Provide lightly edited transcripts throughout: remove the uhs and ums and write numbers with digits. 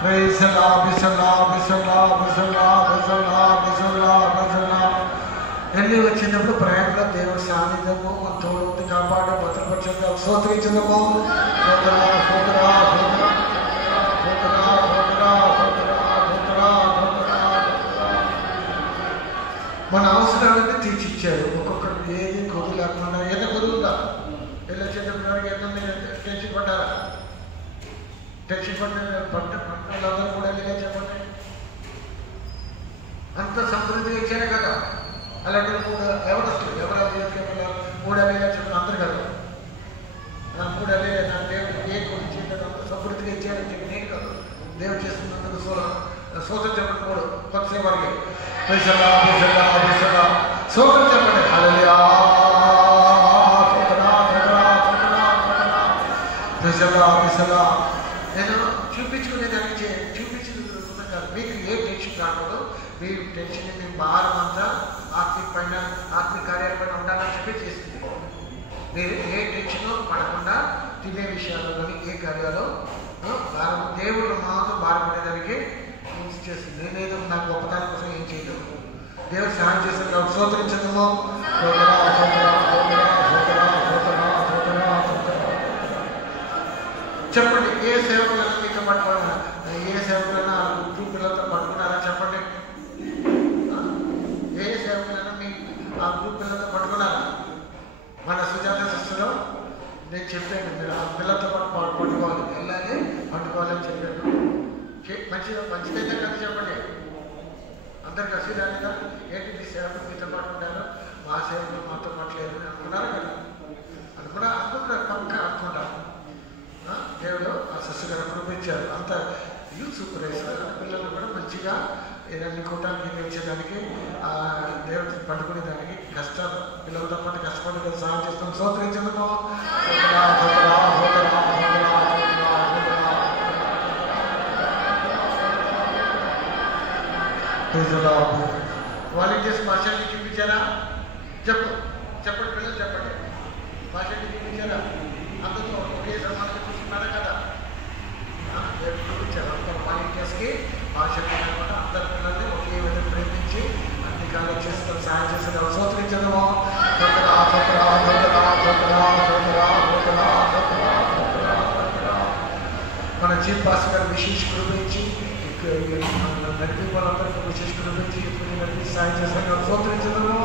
Praise the Lord, praise the Lord, praise the Lord, praise the Lord, praise the Lord, praise the Lord, praise the Lord. వెళ్ళి వచ్చినప్పుడు ప్రయాణంలో దేవుడి సాన్నిధ్యము మన తోడు కాపాడు భద్రపరచు స్తోత్రించదము. మన అవసరాలన్నీ తీర్చిచ్చారు. ఒక్కొక్కరికి ఏది కొద్దు లేకుండా ఎంత కొద్దుందా వెళ్ళి వచ్చేటప్పుడు ఎంతమంది టెన్షన్ పడ్డారా? టెన్షన్ పంటలందరూ కూడా వెళ్ళిగా చెప్పండి. అంత సమృద్ధిగా ఇచ్చారే కదా. అలాంటి ఎవరు వస్తుంది? ఎవరు మూడు అవేగా చెప్పిన అందరు కదా. మూడు అవే నా దేవుడు ఏ గురించి అంత సమృద్ధిగా ఇచ్చారని చెప్పి నేను కాదు. దేవుడు చేస్తున్నందుకు సోదరు చెప్పండి. మూడు కొత్తసేపు వరకు సోదరు చెప్పండి. నేను చూపించుకునేదానికి చూపించుకున్న కాదు. మీకు ఏ టెన్షన్ రాకూడదు. మీ టెన్షన్ మీ భారం అంతా ఆత్మిక కార్యాల పైన ఉండాలని చెప్పి చేస్తుంది. మీరు ఏ టెన్షన్ పడకుండా తినే విషయాల్లో కానీ ఏ కార్యాలు భారం దేవుడు మాత్రం బాధపడేదానికి చేస్తుంది. నేనేదో నాకు గొప్పతనం కోసం ఏం చేయలేదు. దేవుడు సహాయం చేసిన స్తోత్రించదము. చెప్పండి. ఏ సేవకులైనా మీతో పట్టుకోవాలన్నా ఏ సేవకులైనా గ్రూప్ పిల్లలతో పట్టుకున్నారా? చెప్పండి. ఏ సేవకులైనా మీ ఆ గ్రూప్ పిల్లలతో పట్టుకున్నారా? మన సుజాత సిస్టర్లో నేను చెప్పాను, మీరు ఆ పిల్లలతో పాటు పట్టుకోవాలి, వెళ్ళాలి పట్టుకోవాలని చెప్పాను. మంచిదైతే కదా చెప్పండి. అందరు కలిసి రాలేదా? ఏంటి మీ సేవకులు మీతో పాటు ఉంటారు, మా సేవకులు మాతో పాటు లేరు అనుకున్నారు కదా. అనుకుంటారు పక్క అనుకుంటారు. దేవుడు ఆ సిస్టర్ గారు కృపించారు. అంత యూత్ ప్రైస్ పిల్లలు కూడా మంచిగా ఏదైనా కూటానికి పెంచేదానికి దేవుడు పట్టుకునేదానికి కష్టాలు పిల్లలతో పాటు కష్టపడి సహాయం చేస్తాం. స్తోత్రించడము. వాలంటీర్స్ భాషని చూపించారా? చెప్పండి పిల్లలు చెప్పండి. భాషని చూపించారా? అందరితో ఒకే సమానంగా చూస్తున్నారా కదా. చూపించారు అందరు వాలంటీర్స్కి భాషని అనమాట. అందరి పిల్లల్ని ఒకే విధంగా ప్రేమించి అన్ని కాలం చేసుకొని సహాయం చేస్తున్నారు. స్తోత్రించడము. మన చీఫ్ పాస్టర్ గారు విశేష కృపించి నడిపి వాళ్ళందరికీ విశేష కృపించి నడిపి సహాయం చేస్తున్నారు. స్తోత్రించడము.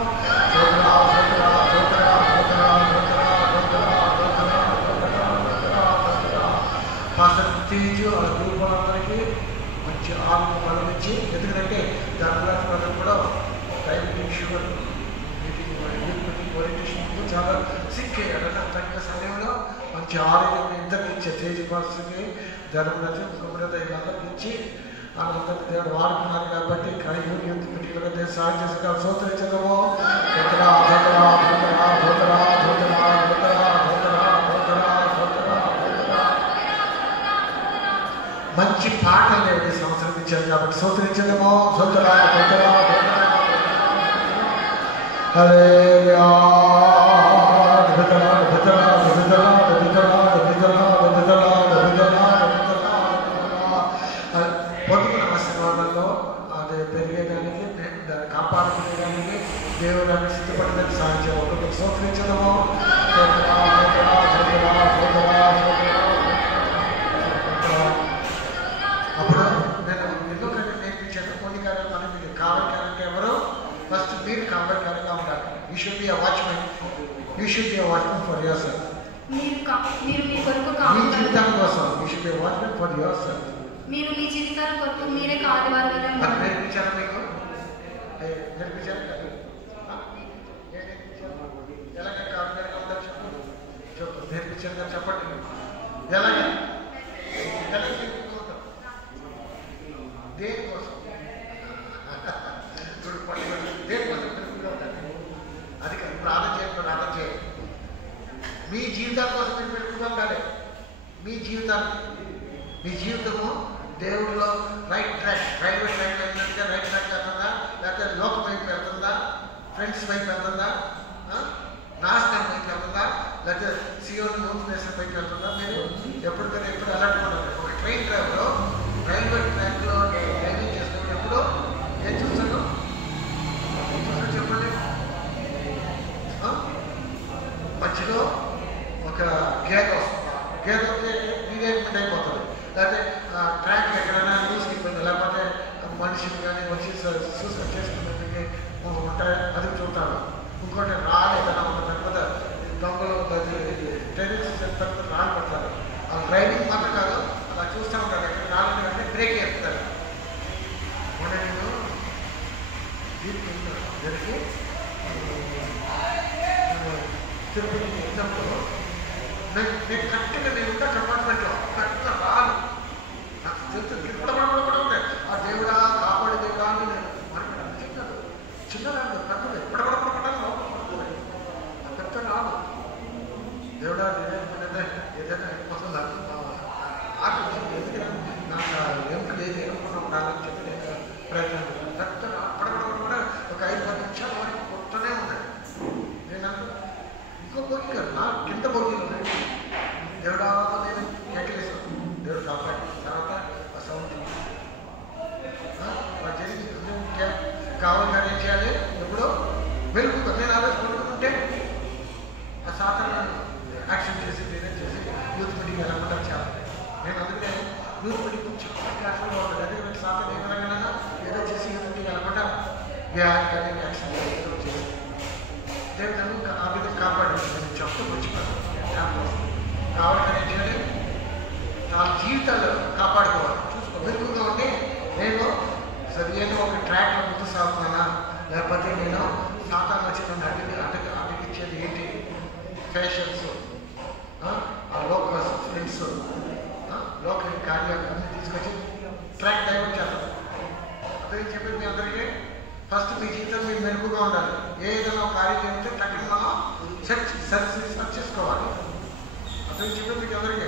పాస్టర్ తేజు వాళ్ళ గ్రూప్ వాళ్ళందరికీ మంచి ఆరోగ్యం ఇచ్చి, ఎందుకంటే ధర్మరాజు వాళ్ళకి కూడా డయాబెటిక్ షుగర్ మీటింగ్ ఓరియంటేషన్ చాలా సిక్ అయ్యాడు. తగిన సమయంలో మంచి ఆరోగ్యం ఇద్దరికి ఇచ్చే తేజు పాస్టర్కి ధర్మరాజు కుమరత వీళ్ళందరికీ ఇచ్చి వాళ్ళందరికీ దేవుడు వాడుకున్నారు. కాబట్టి క్రైమ్ యూత్ మీటింగ్లో దేవుడు సహాయం చేస్తారు. స్తోత్రించడము. మంచి పాటలు దేవుడి సంవత్సరం ఇచ్చారు కాబట్టి స్తోత్రించడము. పొద్దున ఆశీర్వాదంలో అది పెరిగేదానికి దాన్ని కాపాడుకునేదానికి దేవుడు సిద్ధపడడానికి సహాయం చేయాలి. స్తోత్రించడము. అప్పుడు నేను ఎందుకంటే నేర్పించాను కొన్ని కార్యాలు మనం మీరు కావాలంటే ఎవరు ఫస్ట్ మీరు కావాలంగా ఉండాలి. You should be a watchman. You should be a watchman for yourself. మీ జీవితం కోసం you should be a watchman for yourself. మీరు మీ జీవితాల కొరకు మీరే కావాలని నేర్పించాను మీకు. నేర్పించాను కదా. ఎలాగే కావాలంగా ఉండాలి చెప్పు. నేర్పించాను కదా చెప్పండి. ఎలాగే దేనికోసం దేనికోసం అది ప్రార్థన చేయండి. మీ జీవితాల కోసం మీరు పెట్టుకుంటూ ఉండాలి. మీ జీవితము దేవుడిలో రైట్ ట్రాక్, రైల్వే ట్రాక్ వెళ్ళినట్టుగా రైట్ ట్రాక్ వెళ్తుందా, లేకపోతే లోక వైపు వెళ్తుందా, ఫ్రెండ్స్ వైపు వెళ్తుందా, నాశనం వైపు వెళ్తుందా, లేకపోతే సియోని యూత్ నేషన్ వైపు వెళ్తుందా? మీరు ఎప్పుడు అలర్ట్ ఉండాలి. ఒక ట్రైన్ డ్రైవర్ రైల్వే మనిషిని కానీ వచ్చి సూసైడ్ చేసుకున్నట్టుగా ఉంటాయి, అది చూస్తాడు. ఇంకోటి రాళ్ళు ఏదైనా ఉన్న పెద్ద దొంగలు టెరిస్ట్ పెద్ద రాళ్ళు పడతారు. ఆ డ్రైవింగ్ మాత్రం కాదు, అలా చూస్తూ ఉంటారు. ఎక్కడ రాళ్ళు అంటే బ్రేక్ వేస్తారు. మొన్న నేను జరిగి తిరుపతి ఎగ్జాంపుల్ నేను కరెక్ట్గా నేను ఉంటా కంపార్ట్మెంట్లో పెద్ద రాళ్ళు నాకు తెలుసు కూడా ఉంటాయి. ఆ దేవుడా కాపాడు దేవుడా అని నేను మాట్లాడాను. చిన్నది చిన్నదాన్ని పెద్దది ఎప్పుడపడకుండా ఆ పెద్ద రాళ్ళు దేవుడా ఏదైనా కోసం ఆట నాకు ఏమిటి లేదు ఏమనుకున్నా ఉండాలని చెప్పి నేను ప్రయత్నం పెద్ద పడగడం కూడా ఒక 5-10 నిమిషాల వరకు కొత్తనే ఉన్నాయి. నేను ఇంకో బోగి కాదు, నా కింద బోగీలు ఉన్నాయి. దేవుడా నేను కేకలేసాను, దేవుడు కాపాడి. తర్వాత ఆ సౌండ్ జరిగింది. కావాలని ఏం చేయాలి? ఎప్పుడో వెలుగు నేను ఆలోచించుకుంటుంటే ఆ సాధారణ యాక్షన్ చేసి నేనేం చేసి యూత్ మీటింగ్ వెళ్ళకుండా చాలా నేను అందుకే యూత్ మీటింగ్ చాలా క్లాసులో ఉంటుంది. అందుకే సాధారణ ఏ విధంగా ఏదో చేసి యూత్ మీటింగ్ వెళ్ళకుండా కానీ యాక్షన్ చేసి దేవుడు నన్ను ఆ విధంగా కాపాడింది. నేను చెప్తూ వచ్చినాను. కావాలని ఏం చేయాలి? నా జీవితాలు కాపాడుకోవాలి. చూసుకో మెరుగుగా ఉండి నేను సరైన ఒక ట్రాక్లో ముందు సాగుతున్నానా, లేకపోతే నేను సాధారణ వచ్చిన అడిగిచ్చేది ఏంటి? ఫ్యాషన్స్, లోకల్ ఫ్రెండ్స్, లోకల్ కార్యాలు అన్నీ తీసుకొచ్చి ట్రాక్ డైవర్ట్ చేస్తారు. అదే చెప్పి మీ అందరికీ ఫస్ట్ మీ జీవితం మీరు మెరుగుగా ఉండాలి. ఏదైనా ఒక కార్యం చేస్తే టక్కున మనం సెర్చ్ చేసుకోవాలి. అదే చెప్పి మీకు అందరికీ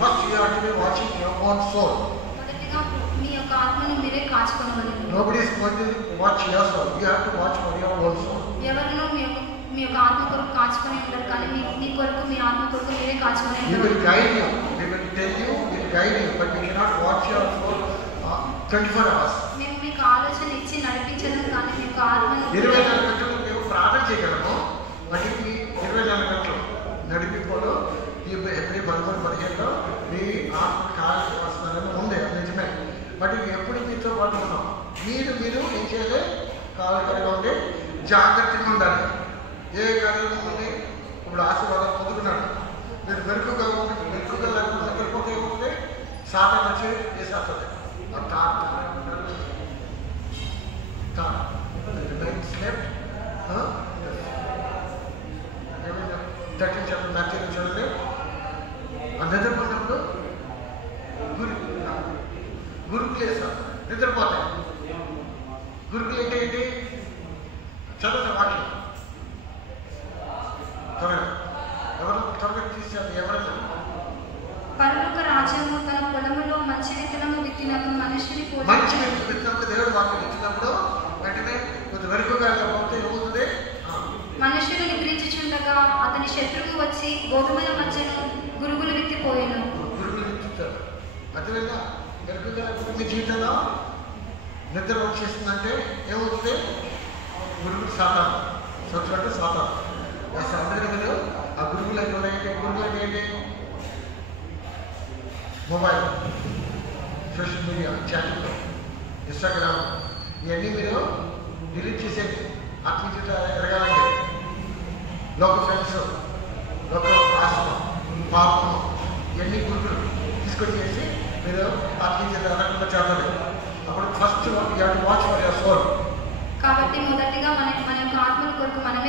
first you have to be watching your own soul. మొదటిగా మీ యొక్క ఆత్మను మీరే కాచుకోవాలి. Nobody is going to watch your soul. You have to watch for your own soul. ఎవరినో మీ యొక్క ఆత్మ కొరకు కాచుకొని ఉండరు, కానీ మీ కొరకు మీ ఆత్మ కొరకు మీరే కాచుకొని We will guide you. We will tell you. We will guide you. But we cannot watch your soul 24 hours. మేము మీకు ఆలోచన ఇచ్చి నడిపించడం, కానీ మీ యొక్క ఆత్మను 24 గంటలు మేము ప్రార్థన చేయగలము. మరి మీ 24 గంటలు నడిపిపోలో ఈ ఎప్పుడు 11-15లో మీ ఆత్మ కాలం వస్తున్నారని ఉంది, నిజమే. బట్ ఎప్పుడు మీతో పాటు ఉన్నాం. మీరు ఏం చేయాలి? కావాలి ఉండి జాగ్రత్తగా ఉండాలి. ఏ కార్యం ఉంది? ఇప్పుడు ఆశీర్వాదం పొందుకున్నాడు. మీరు మెరుగుగా లేకుండా వెళ్ళిపోతే ఏమవుతుంది? సాధన వచ్చి వేసేస్తుంది. చూడండి, నిద్రపోయినప్పుడు గురుకులు వేస్తారు, నిద్రపోతాయి. గురుకులు అంటే ఏంటి? చదవండి వాక్యం త్వరగా తీసారు. ఎవరైనా పరలోక రాజ్యము తన పొలములో మంచి విత్తనము విత్తినప్పుడు మనిషిని మంచి విత్తనప్పుడు దేవుడు వాక్యం ఇచ్చినప్పుడు వెంటనే కొంచెం వెనుకగా పోతే ఏమవుతుంది? మనుషులు నిద్రించుచుండగా అతని శత్రువు వచ్చి గోధుమల మధ్యను గురుగులు విత్తిపోయాను. గురుగులు విత్తుతారు. అదేవిధంగా వెనుకగా మీ జీవితంలో నిద్ర వచ్చేస్తుందంటే ఏమవుతుంది? గురుగులు సాతాను. సొచ్చు అంటే సాతాను. అందుకని మీరు ఆ గురుగులు అయితే ఉన్నాయంటే గురుగులు అంటే ఏంటి? Mobile, social media, chatting, Instagram, ఇవన్నీ మీరు డిలీట్ చేసేది. ఆత్మీయత ఎరగాలంటే లోక ఫ్రెండ్స్, లోక ఆశ్రమం, పాపం, ఇవన్నీ గురుకులు తీసుకొచ్చేసి మీరు ఆత్మీయత ఎరగకుండా చేస్తారు. అప్పుడు first you have to watch for your soul. కాబట్టి మొదటిగా మన యొక్క ఆత్మ కొరకు మనమే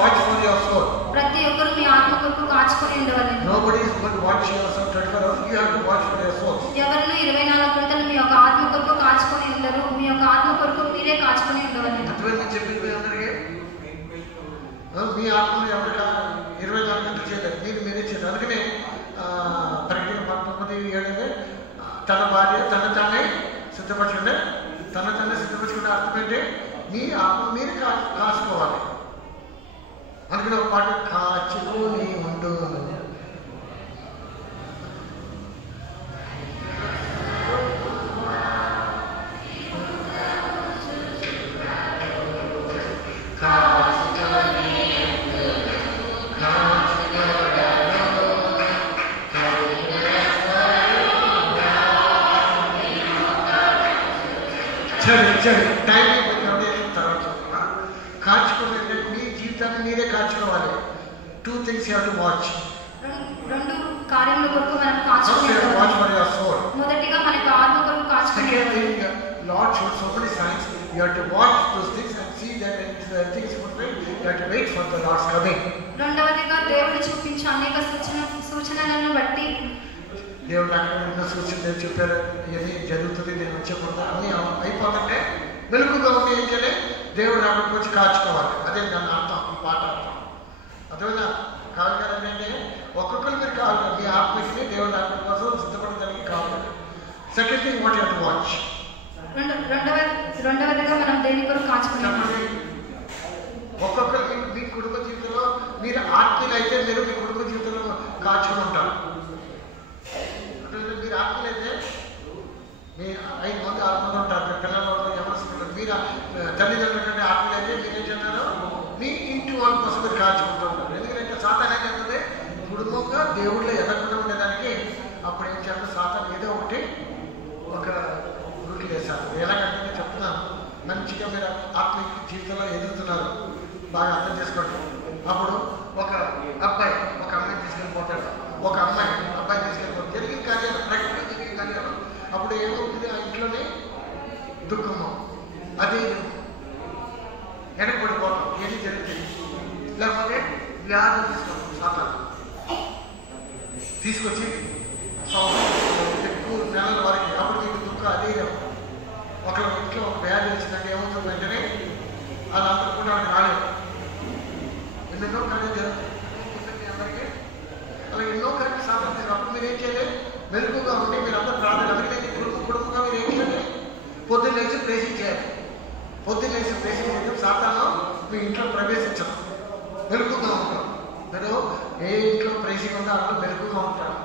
వాచ్ ఫర్ యువర్ సోల్. ప్రతి ఒక్కరు మీ ఆత్మ కొరకు కాచుకొని ఉండవాలి. Nobody is going to watch your soul 24 hours. You have to watch for your soul. ఎవరు 24 గంటలు మీ యొక్క ఆత్మ కొరకు కాచుకొని ఉండరు. మీ యొక్క ఆత్మ కొరకు మీరే కాచుకొని ఉండవాలి. అటువంటి చెప్పింది అందరికీ మీ ఆత్మను ఎవరు 24 గంటలు చేయలేదు, మీరే చేయలేదు. అందుకనే ప్రకటన 19:7 తన భార్య తన తానే సిద్ధపరచుకుంటే అర్థం ఏంటి? మీ ఆత్మ మీరు కాచుకోవాలి. అందుకని ఒక పాట కాచుకొని ఉండు. యాక్చువల్లీ టైం అయిపోయింది తర్వాత చెప్తున్నా. కాచుకోవాలంటే మీ జీవితాన్ని మీరే కాచుకోవాలి. 2 things you have to watch. రెండు కార్యముల కొరకు మనం కాచుకోవాలి. Watch for your soul. మొదటిగా మనకు ఆత్మ కొరకు కాచుకోవాలి. Second thing, Lord showed so many signs. You have to watch those things and see that when the things fulfilled, you have to wait for the Lord's coming. రెండవదిగా దేవుడు చూపించే అనేక సూచనలను బట్టి దేవుడు అక్కడ ఉన్న సూచనలు చెప్పారు, ఇవన్నీ జరుగుతుంది, నేను వచ్చేప్పుడు అన్నీ అయిపోతుంటే వెలుగుగా ఉండి ఏం చేయాలి, దేవుడు అక్కడికి వచ్చి కాచుకోవాలి. అదే దాని అర్థం, ఈ పాట అర్థం. అదేవిధంగా కావాలి కదంటే ఒక్కొక్కరు మీరు కావాలి, మీ ఆత్మకి దేవుడు ఆత్మ కోసం సిద్ధపడడానికి కావాలి. Second thing what you have to watch. రెండవదిగా మనం దేని కొరకు కాచుకోవాలి. ఒక్కొక్కరు మీ కుటుంబ జీవితంలో మీరు ఆత్మీయులు అయితే మీరు మీ కుటుంబ జీవితంలో కాచుకుని ఉంటారు. మీరు ఆత్మీయులు అయితే మీ 5 మంది 6 మంది ఉంటారు, మీ పిల్లలు ఎవరు మీరు తల్లిదండ్రులు ఆత్మీయులు అయితే మీరేం చేస్తారు, మీ ఇంటి వాళ్ళ కోసం మీరు కాచుకుంటూ ఉంటారు. ఎందుకంటే సాతాన్ ఏం చేస్తుంది, కుటుంబంగా దేవుళ్ళు ఎదగకుండా ఉండేదానికి అప్పుడు ఏం చేస్తారు, సాతాన్ ఏదో ఒకటి ఒక గురికి వేస్తారు. ఎలాగంటే నేను చెప్తున్నాను, మంచిగా మీరు ఆత్మీయ జీవితంలో ఎదుగుతున్నారు, బాగా అర్థం చేసుకోండి. అప్పుడు ఒక అబ్బాయి ఒక అమ్మాయిని తీసుకెళ్ళిపోతాడు, ఒక అమ్మాయి అబ్బాయి తీసుకెళ్ళిపోతాడు. జరిగిన కార్యాలు ప్రకటన జరిగిన కార్యాలు అప్పుడు ఏమవుతుంది, ఆ ఇంట్లోనే దుఃఖము, అది వెనకబడిపోవడం, ఏది జరుగుతుంది. లేకపోతే వ్యాధి తీసుకొస్తాం, సాతాను తీసుకొచ్చి ఎక్కువ నెలల వరకు అప్పుడు మీకు దుఃఖం అదే. ఒకరి ఇంట్లో ఒక వ్యాధి వచ్చిందంటే ఏమవుతుంది, వెంటనే వాళ్ళందరూ కూడా వాడికి రాలేదు. ఎన్నెన్నో కార్యాలు జరుగుతుంది అందరికీ, అలా ఎన్నో కార్యాలు సాధించారు. అప్పుడు మీరు ఏం చేయాలి, మెలుగుగా ఉండి మీరు అందరూ ప్రార్థన, అందుకని కుటుంబంగా మీరు ఏం చేయాలి, పొద్దున్న లేచి ప్రేసింగ్ చేయాలి. పొద్దున్న లేచి ప్రేసింగ్ చేయడం సాతాను మీ ఇంట్లో ప్రవేశించడం, మెలుగుగా ఉంటాం. మీరు ఏ ఇంట్లో ప్రేసింగ్ ఉందో అందులో మెలుగుగా ఉంటారు.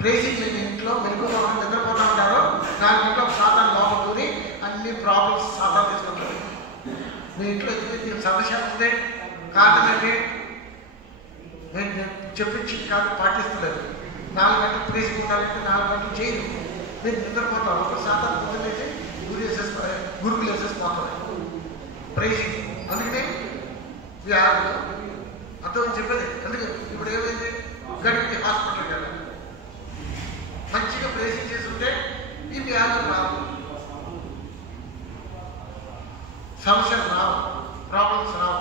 ప్రేసింగ్ లేని ఇంట్లో మెలుగుగా ఉండి నిద్రపోతూ ఉంటారో 4 గంటలకు సాతాను లోపల కూడి అన్ని ప్రాబ్లమ్స్ సాతాను తీసుకుంటారు. మీ ఇంట్లో ఎందుకు సమస్య ఉంది, కారణం ఏంటి, నేను చెప్పించి కాదు పాటిస్తలేదు. 4 గంటలు ప్రేసింగ్ ఉండాలంటే 4 గంటలు చేయదు, మీరు నిద్రపోతారు. ఒక సాతాను పొద్దున్నైతే గురుకులు వేసేసిపోతారు ప్రేసింగ్. అందుకనే వ్యాధులు అర్థం చెప్పేది. అందుకే ఇప్పుడు ఏమైంది, గడికి హాస్పిటల్కి వెళ్ళాలి, మంచిగా ప్రేసింగ్ చేస్తుంటే ఈ వ్యాధులు రావు, సమస్యలు రావు, ప్రాబ్లమ్స్ రావు.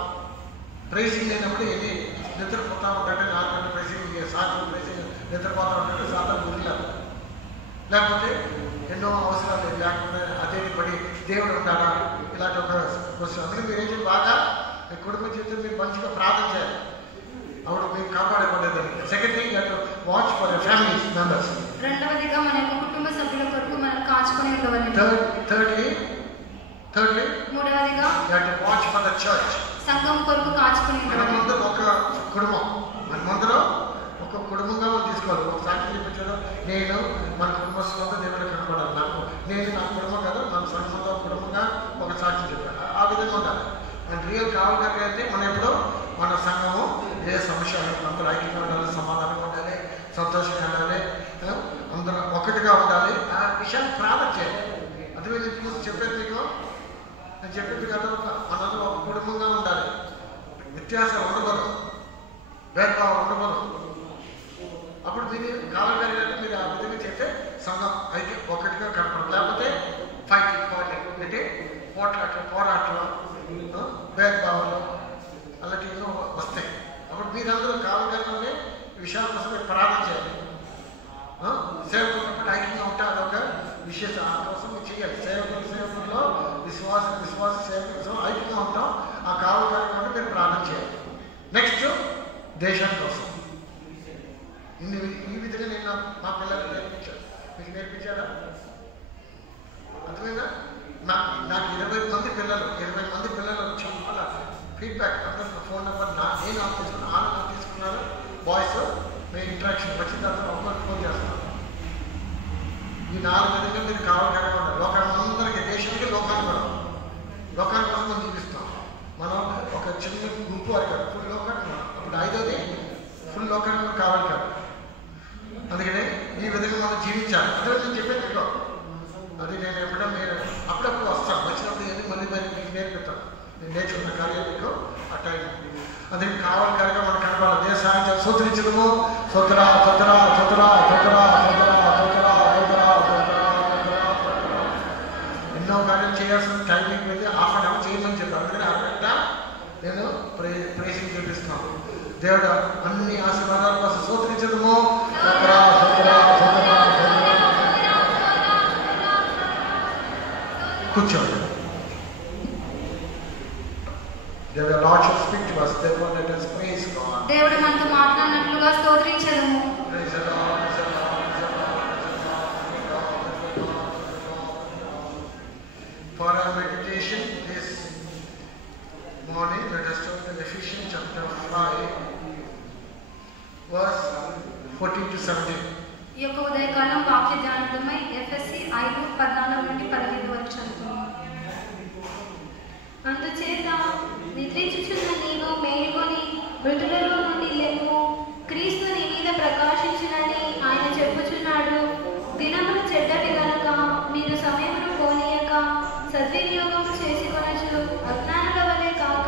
ప్రేసింగ్ లేనప్పుడు ఎన్ని నిద్రపోతా ఉంటే 4 గంటల ప్రేసింగ్, సాయంత్రం ప్రేసింగ్ నిద్రపోతా ఉంటే సాయంత్రం గురిలేదు. లేకపోతే ఎన్నో అవసరాలు లేకుండా అదే పడి దేవుడు ఉంటారా, ఇలాంటి ఒక క్వశ్చన్. అందుకే మీరు ఏం బాగా మీ కుటుంబ జీవితం మీరు మంచిగా ప్రార్థన చేయాలి, అప్పుడు మీరు కాపాడబడేదానికి. Second thing, you have to watch for your family members. రెండవదిగా మన యొక్క కుటుంబ సభ్యుల కొరకు మనం కాచుకొని ఉండవాలి. థర్డ్లీ మూడవదిగా you have to watch for the church. సంఘం కొరకు కాచుకొని మన ఉండవాలి. ముందు ఒక కుటుంబం, మన ముందర ఒక కుటుంబంగా మనం తీసుకోవాలి. ఒక సాక్షి చూపించడం, నేను మన కుటుంబస్తులతో దేవుడు కనపడాలి, నేను నా కుటుంబం కదా, మన సంఘంలో కుటుంబంగా ఒక సాక్షి చెప్పాను. ఆ విధంగా ఉండాలి. మన రియల్ కావాలి అంటే మనం ఎప్పుడు మన సంఘము ఏ సమస్య అందరూ ఐక్యంగా ఉండాలి, సమాధానంగా ఉండాలి, సంతోషంగా ఉండాలి, అందరూ ఒకటిగా ఉండాలి. ఆ విషయాన్ని ప్రార్థన చేయాలి. అదే నేను చెప్పేది మీకు, నేను చెప్పేది కదా, మనందరూ ఒక కుటుంబంగా ఉండాలి, వ్యత్యాసం ఉండకూడదు, భేదభావం ఉండకూడదు. అప్పుడు మీరు కావాలి మీరు ఆ విధంగా చేస్తే సంఘం అయితే ఒకటిగా కనపడదు. లేకపోతే ఫైటింగ్ అంటే పోరాటలు, భేదభావాలు అలాంటి ఎన్నో వస్తాయి. అప్పుడు మీరందరూ కావాలి విషయాల కోసం మీరు ప్రార్థన చేయాలి. సేవకులు ఐక్యంగా ఉంటే అదొక విశేష కోసం మీరు చేయాలి. సేవకుల్లో విశ్వాస సేవకుల ఐక్యంగా ఉంటాం. ఆ కావాలి మీరు ప్రార్థన చేయాలి. నెక్స్ట్ దేశం కోసం ఈ విధంగా నేను మా పిల్లలకు నేర్పించాను. మీకు నేర్పించారా? అర్థమైందా? నాకు 20 మంది పిల్లలు వచ్చి వాళ్ళ ఫీడ్బ్యాక్ అందరూ ఫోన్ నెంబర్ నేను ఆన్ తీసుకున్నాను, ఆన్ తీసుకున్నారు. బాయ్స్ మేము ఇంట్రాక్షన్ వచ్చిన తర్వాత ఒక్కరికి ఫోన్ చేస్తున్నాను. ఈ 4 విధంగా మీరు కావాలి ఉండాలి. లోకాలందరికీ, దేశానికి లోకాన్ని కూడా, లోకాల కోసం మనం జీవిస్తాం. మనం ఒక చిన్న గుంపు వారికి ఫుల్ లోకాన్ని, అప్పుడు 5వది ఫుల్ లోకాన్ని కావాలి కాదు. అందుకనే ఈ విధంగా మనం జీవించాలి. అదే నేను చెప్పేది. అది నేను ఎప్పుడో మీరు అప్పుడప్పుడు వస్తాను, వచ్చినప్పుడు చెప్తాను. నేను నేర్చుకున్న కార్యం మీకు ఆ టైం అందుకే కావాలి కనుక మనకు కనపాలి. దేశ సాయం సూత్రించడము సోదరా సోదరా సోదరా సోదరా సోదరా సోదరా సోదరా సోదరా ఎన్నో కార్యం చేయాల్సిన టైమింగ్ వెళ్ళి హాఫ్ అన్ అవర్ చేయమని చెప్పాను. అందుకని అరగంట నేను ప్రేసింగ్ చూపిస్తున్నాను. దేవుడు అన్ని ఆశీర్వాదాల కోసం సూత్రించడము సోదరా సోదరా సోదరా సోదరా. కూర్చోండి. The Lord should speak to us. Therefore, let us praise God. దేవుడు మనతో మాట్లాడినట్లుగా స్తోత్రించదము. Praise the Lord, praise the Lord, praise the Lord, praise the Lord, praise the Lord, praise the Lord. For our meditation this morning, let us turn to Ephesians chapter 5, verse 14 to 17. ఈ యొక్క ఉదయకాలం వాక్య ధ్యానార్థమై ఎఫెసీ 5:14 నుండి 15 వరకు చదువుతాము. అందుచేత నిద్రించుచున్న నీవు మేలుకొని మృతులలో నుండి లెమ్ము, క్రీస్తు నీ మీద ప్రకాశించునని ఆయన చెప్పుచున్నాడు. దినములు చెడ్డవి గనుక మీరు సమయమును పోనీయక సద్వినియోగము చేసుకొనచ్చు, అజ్ఞానుల వలె కాక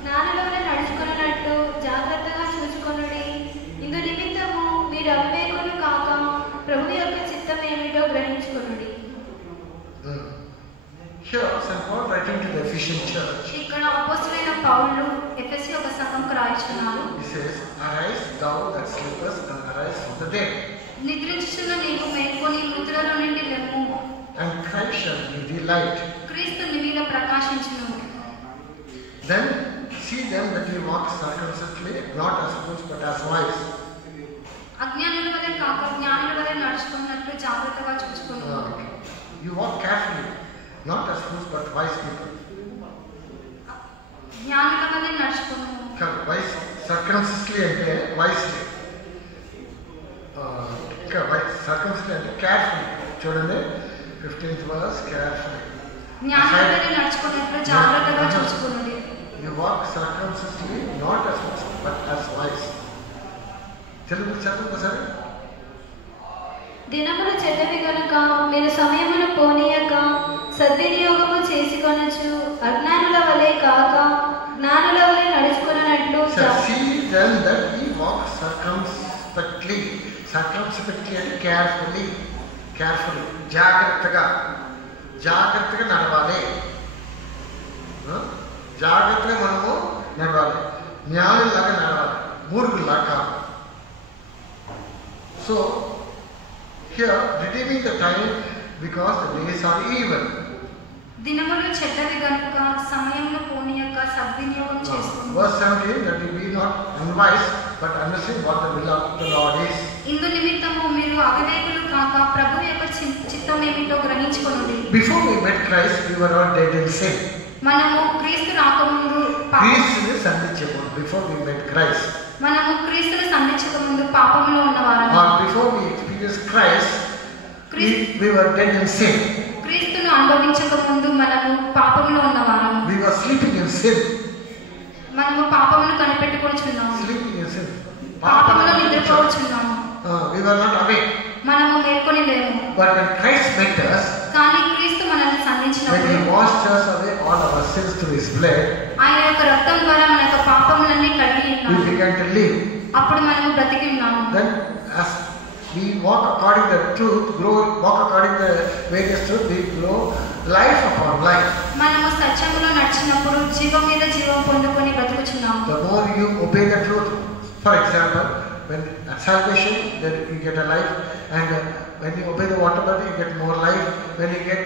జ్ఞానుల వలె నడుచుకొనున్నట్లు జాగ్రత్తగా చూచుకొనుడి. ఇందు నిమిత్తము మీరు అవివేకులు కాక ప్రభు యొక్క చిత్తం ఏమిటో గ్రహించుకొనుడి. Here, St. Paul writing to the Ephesian church. ఇక్కడ అపోస్తలుడైన పౌలు ఎఫెసీ ఒక సంఘంకు రాయించున్నారు. He says, "Arise, thou that sleepest, and arise from the dead. నిద్రించుచున్న నీవు మేల్కొని మృతులలో నుండి లెమ్ము, And Christ shall give thee light. క్రీస్తు నీ మీద ప్రకాశించును. Then see them that ye walk circumspectly, not as fools, but as wise." అజ్ఞానుల వలె కాక జ్ఞానుల వలె నడుచుకున్నట్లు జాగ్రత్తగా చూసుకును. You walk carefully, not as fools, but wise people. జ్ఞానుల వలె నడుచుకును. Wise, circumspectly అంటే wisely. Circumspectly అంటే carefully. చూడండి 15th verse, carefully. జ్ఞానుల వలె నడుచుకున్నట్లు జాగ్రత్తగా చూసుకునుడి. You walk circumspectly, not as fools, but as wise. Telugu చదువు సరే. దినములు చెడ్డవి గనుక మీరు సమయమును పోనీయక సద్వినియోగము చేసుకొనచ్చు, అజ్ఞానుల వలె కాక జ్ఞానుల వలె నడుచుకున్నట్లు. See then that ye walk circumspectly. Circumspectly అంటే carefully, carefully, జాగ్రత్తగా నడవాలి. జాగ్రత్తగా మనము నడవాలి, జ్ఞానులాగా నడవాలి, మూర్ఖుల్లాగా కాదు. So here, redeeming the time because the days are evil. దినములు చెడ్డవి గనుక సమయమును పోనీయక సద్వినియోగం చేసుకును. Verse 17, that we be not unwise, but understand what the will of the Lord is. ఇందు నిమిత్తము మీరు అవివేకులు కాక ప్రభు యొక్క చిత్తం ఏమిటో గ్రహించుకొనుడి. Before we met Christ, we were all dead in sin. మనము క్రీస్తు రాకముందు క్రీస్తుని సంధించకముందు, before we met Christ. మనము క్రీస్తుని సంధించక ముందు పాపంలో ఉన్నవారము. Or before we experienced Christ, we were dead in sin. క్రీస్తును అనుభవించక ముందు మనము పాపంలో ఉన్నవారము. We were sleeping in sin. మనము పాపమును కనిపెట్టుకొనుచున్నాము. Sleeping in sin. పాపములో నిద్రపోవచ్చున్నాము. We were not awake. మనము మేల్కొని లేము. But when Christ met us, కానీ క్రీస్తు మనల్ని when సంధించినప్పుడు, He washed us away all our sins through His blood, ఆయన యొక్క రక్తం ద్వారా మన యొక్క పాపములన్నీ కడిగి we ఉన్నాము. began to live. అప్పుడు మనము బ్రతికి ఉన్నాము. Then, as we walk according to the truth, walk according to the various truth, we grow life upon life. మనము సత్యములో నడిచినప్పుడు జీవం మీద జీవం పొందుకొని బ్రతుకుచున్నాము. The more you obey the truth, for example, when at salvation, then you get a life, and when you obey the water body, you get more life. When you get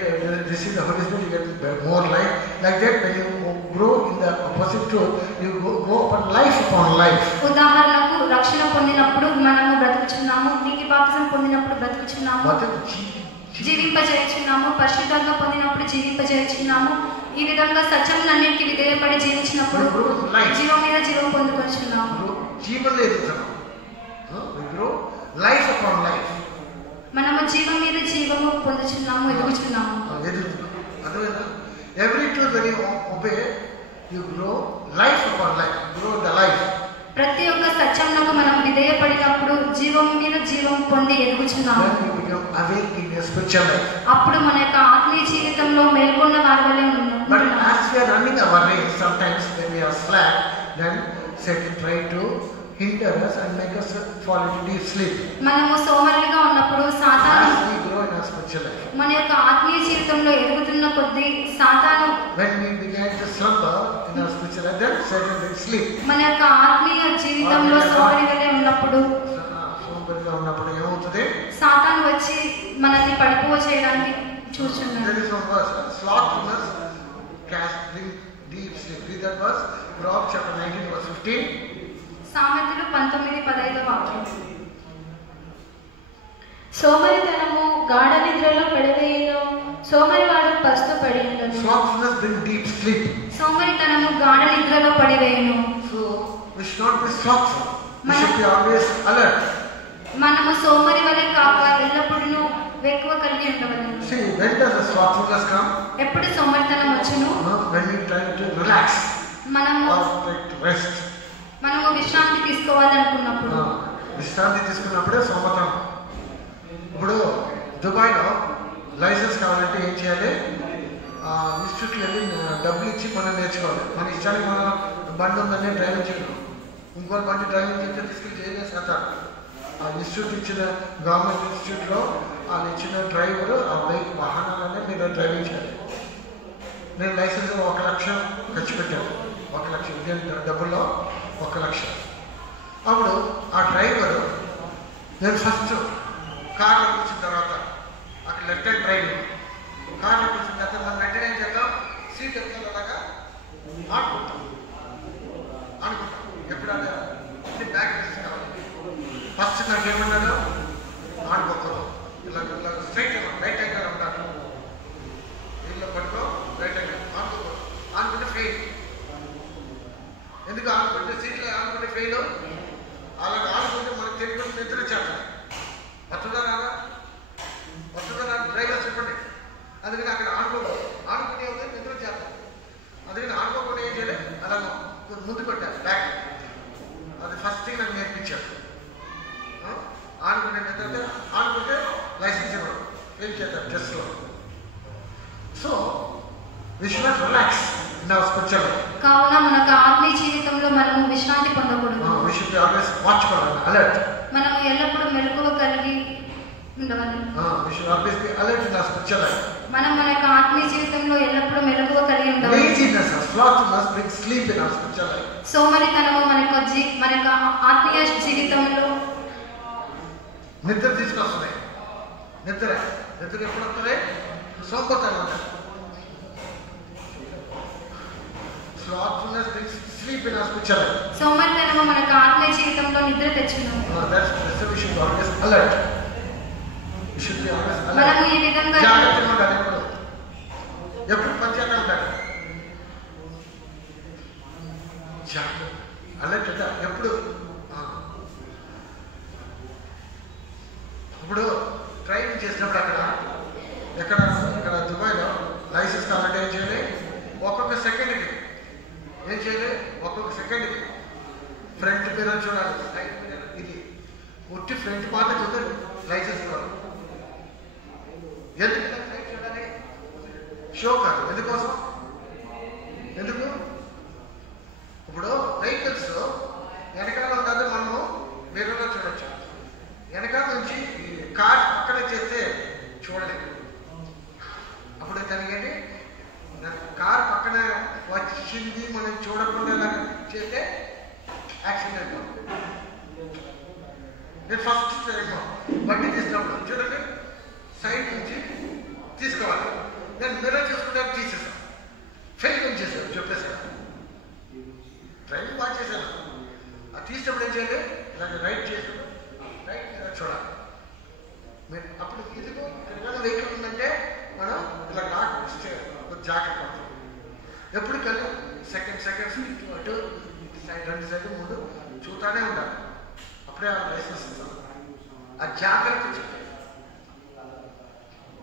receive the Holy Spirit, you get more life. Like that, when you grow in the opposite truth, you go upon life upon life. ఉదాహరణకు రక్షణ పొందినప్పుడు మనము బ్రతుకుచున్నాము, నీటి బాప్తిసం పొందినప్పుడు బ్రతుకుచున్నాము, జీవింపజేయుచున్నాము, పరిశుద్ధంగా పొందినప్పుడు జీవింపజేయుచున్నాము. ఈ విధంగా సత్యములన్నిటికీ విధేయపడి జీవించినప్పుడు జీవం మీద జీవం పొందుకొచ్చున్నాము. జీవనం ఎదుగుతున్నాము. We grow life upon life. మనము జీవం మీద జీవము పొందుచున్నాము, ఎదుగుచున్నాము. అర్థమైందా? Every truth when you obey, you grow life upon life. Grow the life. ప్రతి ఒక్క సత్యమునకు మనం విధేయపడినప్పుడు జీవం మీద జీవం పొంది ఎదుగుచున్నాము. Then you become awake in your spiritual life. అప్పుడు మన యొక్క ఆత్మీయ జీవితంలో మేల్కొన్న వారి వలె ఉన్నాము. But as we are running our race, sometimes when we are slack, then Satan try to hinder us and make us fall into deep sleep. మనము సోమరులుగా ఉన్నప్పుడు సాతాను As we grow in our spiritual life, మన యొక్క ఆత్మీయ జీవితంలో ఎదుగుతున్న కొద్దీ సాతాను when we began to slumber in our spiritual life, then Satan will sleep. మన యొక్క ఆత్మీయ జీవితంలో సోమరిగానే ఉన్నప్పుడు సోమరిగా ఉన్నప్పుడు ఏమవుతుంది? సాతాను వచ్చి మనల్ని పడిపో చేయడానికి చూస్తున్నాడు. There is one verse, slothfulness bring deep sleep. Read that verse, Proverbs chapter 19 verse 15. సామెతలు 19:15 వాక్యం. సోమరితనము గాఢ నిద్రలో పడివేయును, సోమరివాడు పస్తు పడి ఉండదు. Slothfulness bring deep sleep. సోమరితనము గాఢ నిద్రలో పడివేయును. So we should not be slothful. We should be always alert. మనము సోమరి వలె కాక ఎల్లప్పుడూ వేకువ కలిగి ఉండవలెను. See, when does the slothfulness come? ఎప్పుడు సోమరితనం వచ్చును? When we try to relax మనము or try to rest. మనము విశ్రాంతి తీసుకోవాలనుకున్నప్పుడు. విశ్రాంతి తీసుకున్నప్పుడే సోమరితనం. ఇప్పుడు దుబాయ్లో లైసెన్స్ కావాలంటే ఏం చేయాలి? ఇన్స్టిట్యూట్కి వెళ్ళి డబ్బులు ఇచ్చి మనం నేర్చుకోవాలి. మన ఇష్టానికి మన బండి ఉందని డ్రైవింగ్ చేయడం, ఇంకో బండి డ్రైవింగ్ చేస్తే తీసుకెళ్ళి చేయలేసేస్తారు. ఆ ఇన్స్టిట్యూట్ ఇచ్చిన గవర్నమెంట్ ఇన్స్టిట్యూట్లో వాళ్ళు ఇచ్చిన డ్రైవరు ఆ బైక్ వాహనాలనే మీరు డ్రైవింగ్ చేయాలి. నేను లైసెన్స్ 1 లక్ష ఖర్చు పెట్టాను. 1 లక్ష ఇండియన్ డబ్బుల్లో 1 లక్ష. అప్పుడు ఆ డ్రైవరు నేను ఫస్ట్ కార్లో కూర్చున్న తర్వాత అక్కడ లెఫ్ట్ హ్యాండ్ డ్రైవింగ్ కార్లో కూర్చున్న తర్వాత మనం వెంటనే ఏం చేద్దాం? సీట్ ఎక్కలాగా ఆడుకుంటాం. ఎప్పుడైనా బ్యాక్ కావాలి. ఫస్ట్ నాకు ఏమన్నాడు? ఆడుకోకూడదు, ఇలా స్ట్రైట్ రైట్ హ్యాండ్ ఉంటాను, వీళ్ళు పట్టుకో రైట్ హ్యాండ్ ఆడుకోకూడదు. ఆడుకుంటే ఫెయిల్. ఎందుకు ఆడుకుంటే సీట్లో ఆడుకుంటే ఫెయిల్? అలా ఆడుకుంటే మనకు తెలియకుండా నిద్ర చేస్తాం. వస్తుందా డ్రైవర్ చెప్పండి. అందుకని అక్కడ ఆడుకోకూడదు. ఆడుకునే నిద్ర చేస్తాం. అందుకని ఆడుకోకుండా ఏం చేయాలి? అలా ముందు పెట్టాలి బ్యాక్. అది ఫస్ట్ థింగ్ నాకు నేర్పించాడు. ఆడుకునే నిద్ర ఆడుకుంటే లైసెన్స్ ఇవ్వడం ఏం చేద్దాం టెస్ట్లో. So we should not relax in our spiritual life. కావున మనకు ఆత్మీయ జీవితంలో మనము విశ్రాంతి పొందకూడదు. We should be always watchful and alert. మనము ఎల్లప్పుడూ మెలకువ కలిగి ఉండవాలి. We should always be alert in our spiritual life. మనం మన యొక్క ఆత్మీయ జీవితంలో ఎల్లప్పుడూ మెలకువ కలిగి ఉండాలి. Laziness or slothfulness brings sleep in our spiritual life. సోమరితనము మన యొక్క ఆత్మీయ జీవితంలో నిద్ర తీసుకొస్తుంది. నిద్ర ఎప్పుడు వస్తుంది? సోమరితనం. Slothfulness brings sleep in our spiritual life. సోమరితనము మన ఆత్మీయ జీవితంలో నిద్ర తెచ్చును. That's we should be always alert. We should be always alert. మనము ఈ విధంగా జాగ్రత్తగా ఉండాలి. ఎప్పుడు పంచాయతీ ఉండాలి. అలర్ట్ అంటే ఎప్పుడు ఇప్పుడు డ్రైవింగ్ చేసినప్పుడు ఇక్కడ దుబాయ్లో లైసెన్స్ కావాలంటే ఏం చేయాలి? ఒక్కొక్క సెకండ్కి ఏం చేయాలి? ఒక్కొక్క సెకండ్కి ఫ్రంట్ మిర్రర్ చూడాలి. ఇది ఉట్టి ఫ్రంట్ మాట చూడాలి లైసెన్స్ కావాలి. ఎందుకు ఫ్రంట్ చూడాలి? షో కాదు. ఎందుకోసం? ఎందుకు? ఇప్పుడు వెహికల్స్ వెనకాల ఉన్నది మనము మిర్రర్లో చూడొచ్చు. వెనకాల నుంచి కార్ పక్కన చేస్తే చూడలేదు. అప్పుడు దానికంటే కార్ పక్కన వచ్చింది మనం చూడకుండా చేస్తే యాక్సిడెంట్. నేను ఫస్ట్ బండి తీసినప్పుడు చూడండి సైడ్ నుంచి తీసుకోవాలి. నేను మిర్రర్ చూసుకుంటే తీసేసాను. ఫెయిల్ ఏం చేశాను చెప్పేసాను. డ్రైవింగ్ బాగా చేశాను. అది తీసినప్పుడు ఏం చేయాలి? ఇలాగ రైట్ చేసాను. రైట్ మీద చూడాలి. అప్పుడు ఇదిగో ఏదైనా వెహికల్ ఉందంటే మనం ఇలా లాక్ జాకెట్ పడుతుంది. ఎప్పుడు కళ్ళు సెకండ్స్ ఇటు అటు సైడ్ 2 సైడ్ ముందు చూతానే ఉండాలి. అప్పుడే ఆ లైసెన్స్ ఇస్తాను. ఆ జాగ్రత్త చెప్పేది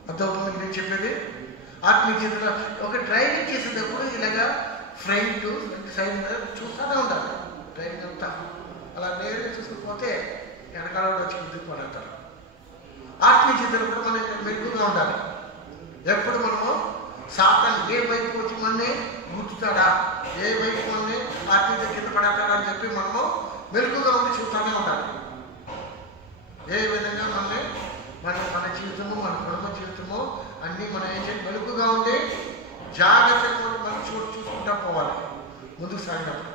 అర్థమవుతుంది నేను చెప్పేది. ఆత్మీయ జీవితంలో ఒక డ్రైవింగ్ చేసేటప్పుడు ఇలాగా ఫ్రంట్ సైడ్ చూస్తూనే ఉండాలి. డ్రైవింగ్ అంతా అలా నేరుగా చూసుకుపోతే వెనకాల వచ్చి ముందుకు పడతారు. ఆత్మీయ జీవితంలో కూడా మనం మెరుగుగా ఉండాలి. ఎప్పుడు మనము సాతాను ఏ వైపు వచ్చి మనని దూకుతాడా, ఏ వైపు అన్నీ ఆత్మీయ కింద పడతాడా అని చెప్పి మనము మెలకుగా ఉండి చూస్తూనే ఉండాలి. ఏ విధంగా మన జీవితము, మన కుటుంబ జీవితము అన్నీ మనం ఏం చేయాలి, మెలకుగా ఉండి జాగ్రత్తగా మనం చూసుకుంటా పోవాలి ముందుకు సాగినప్పుడు.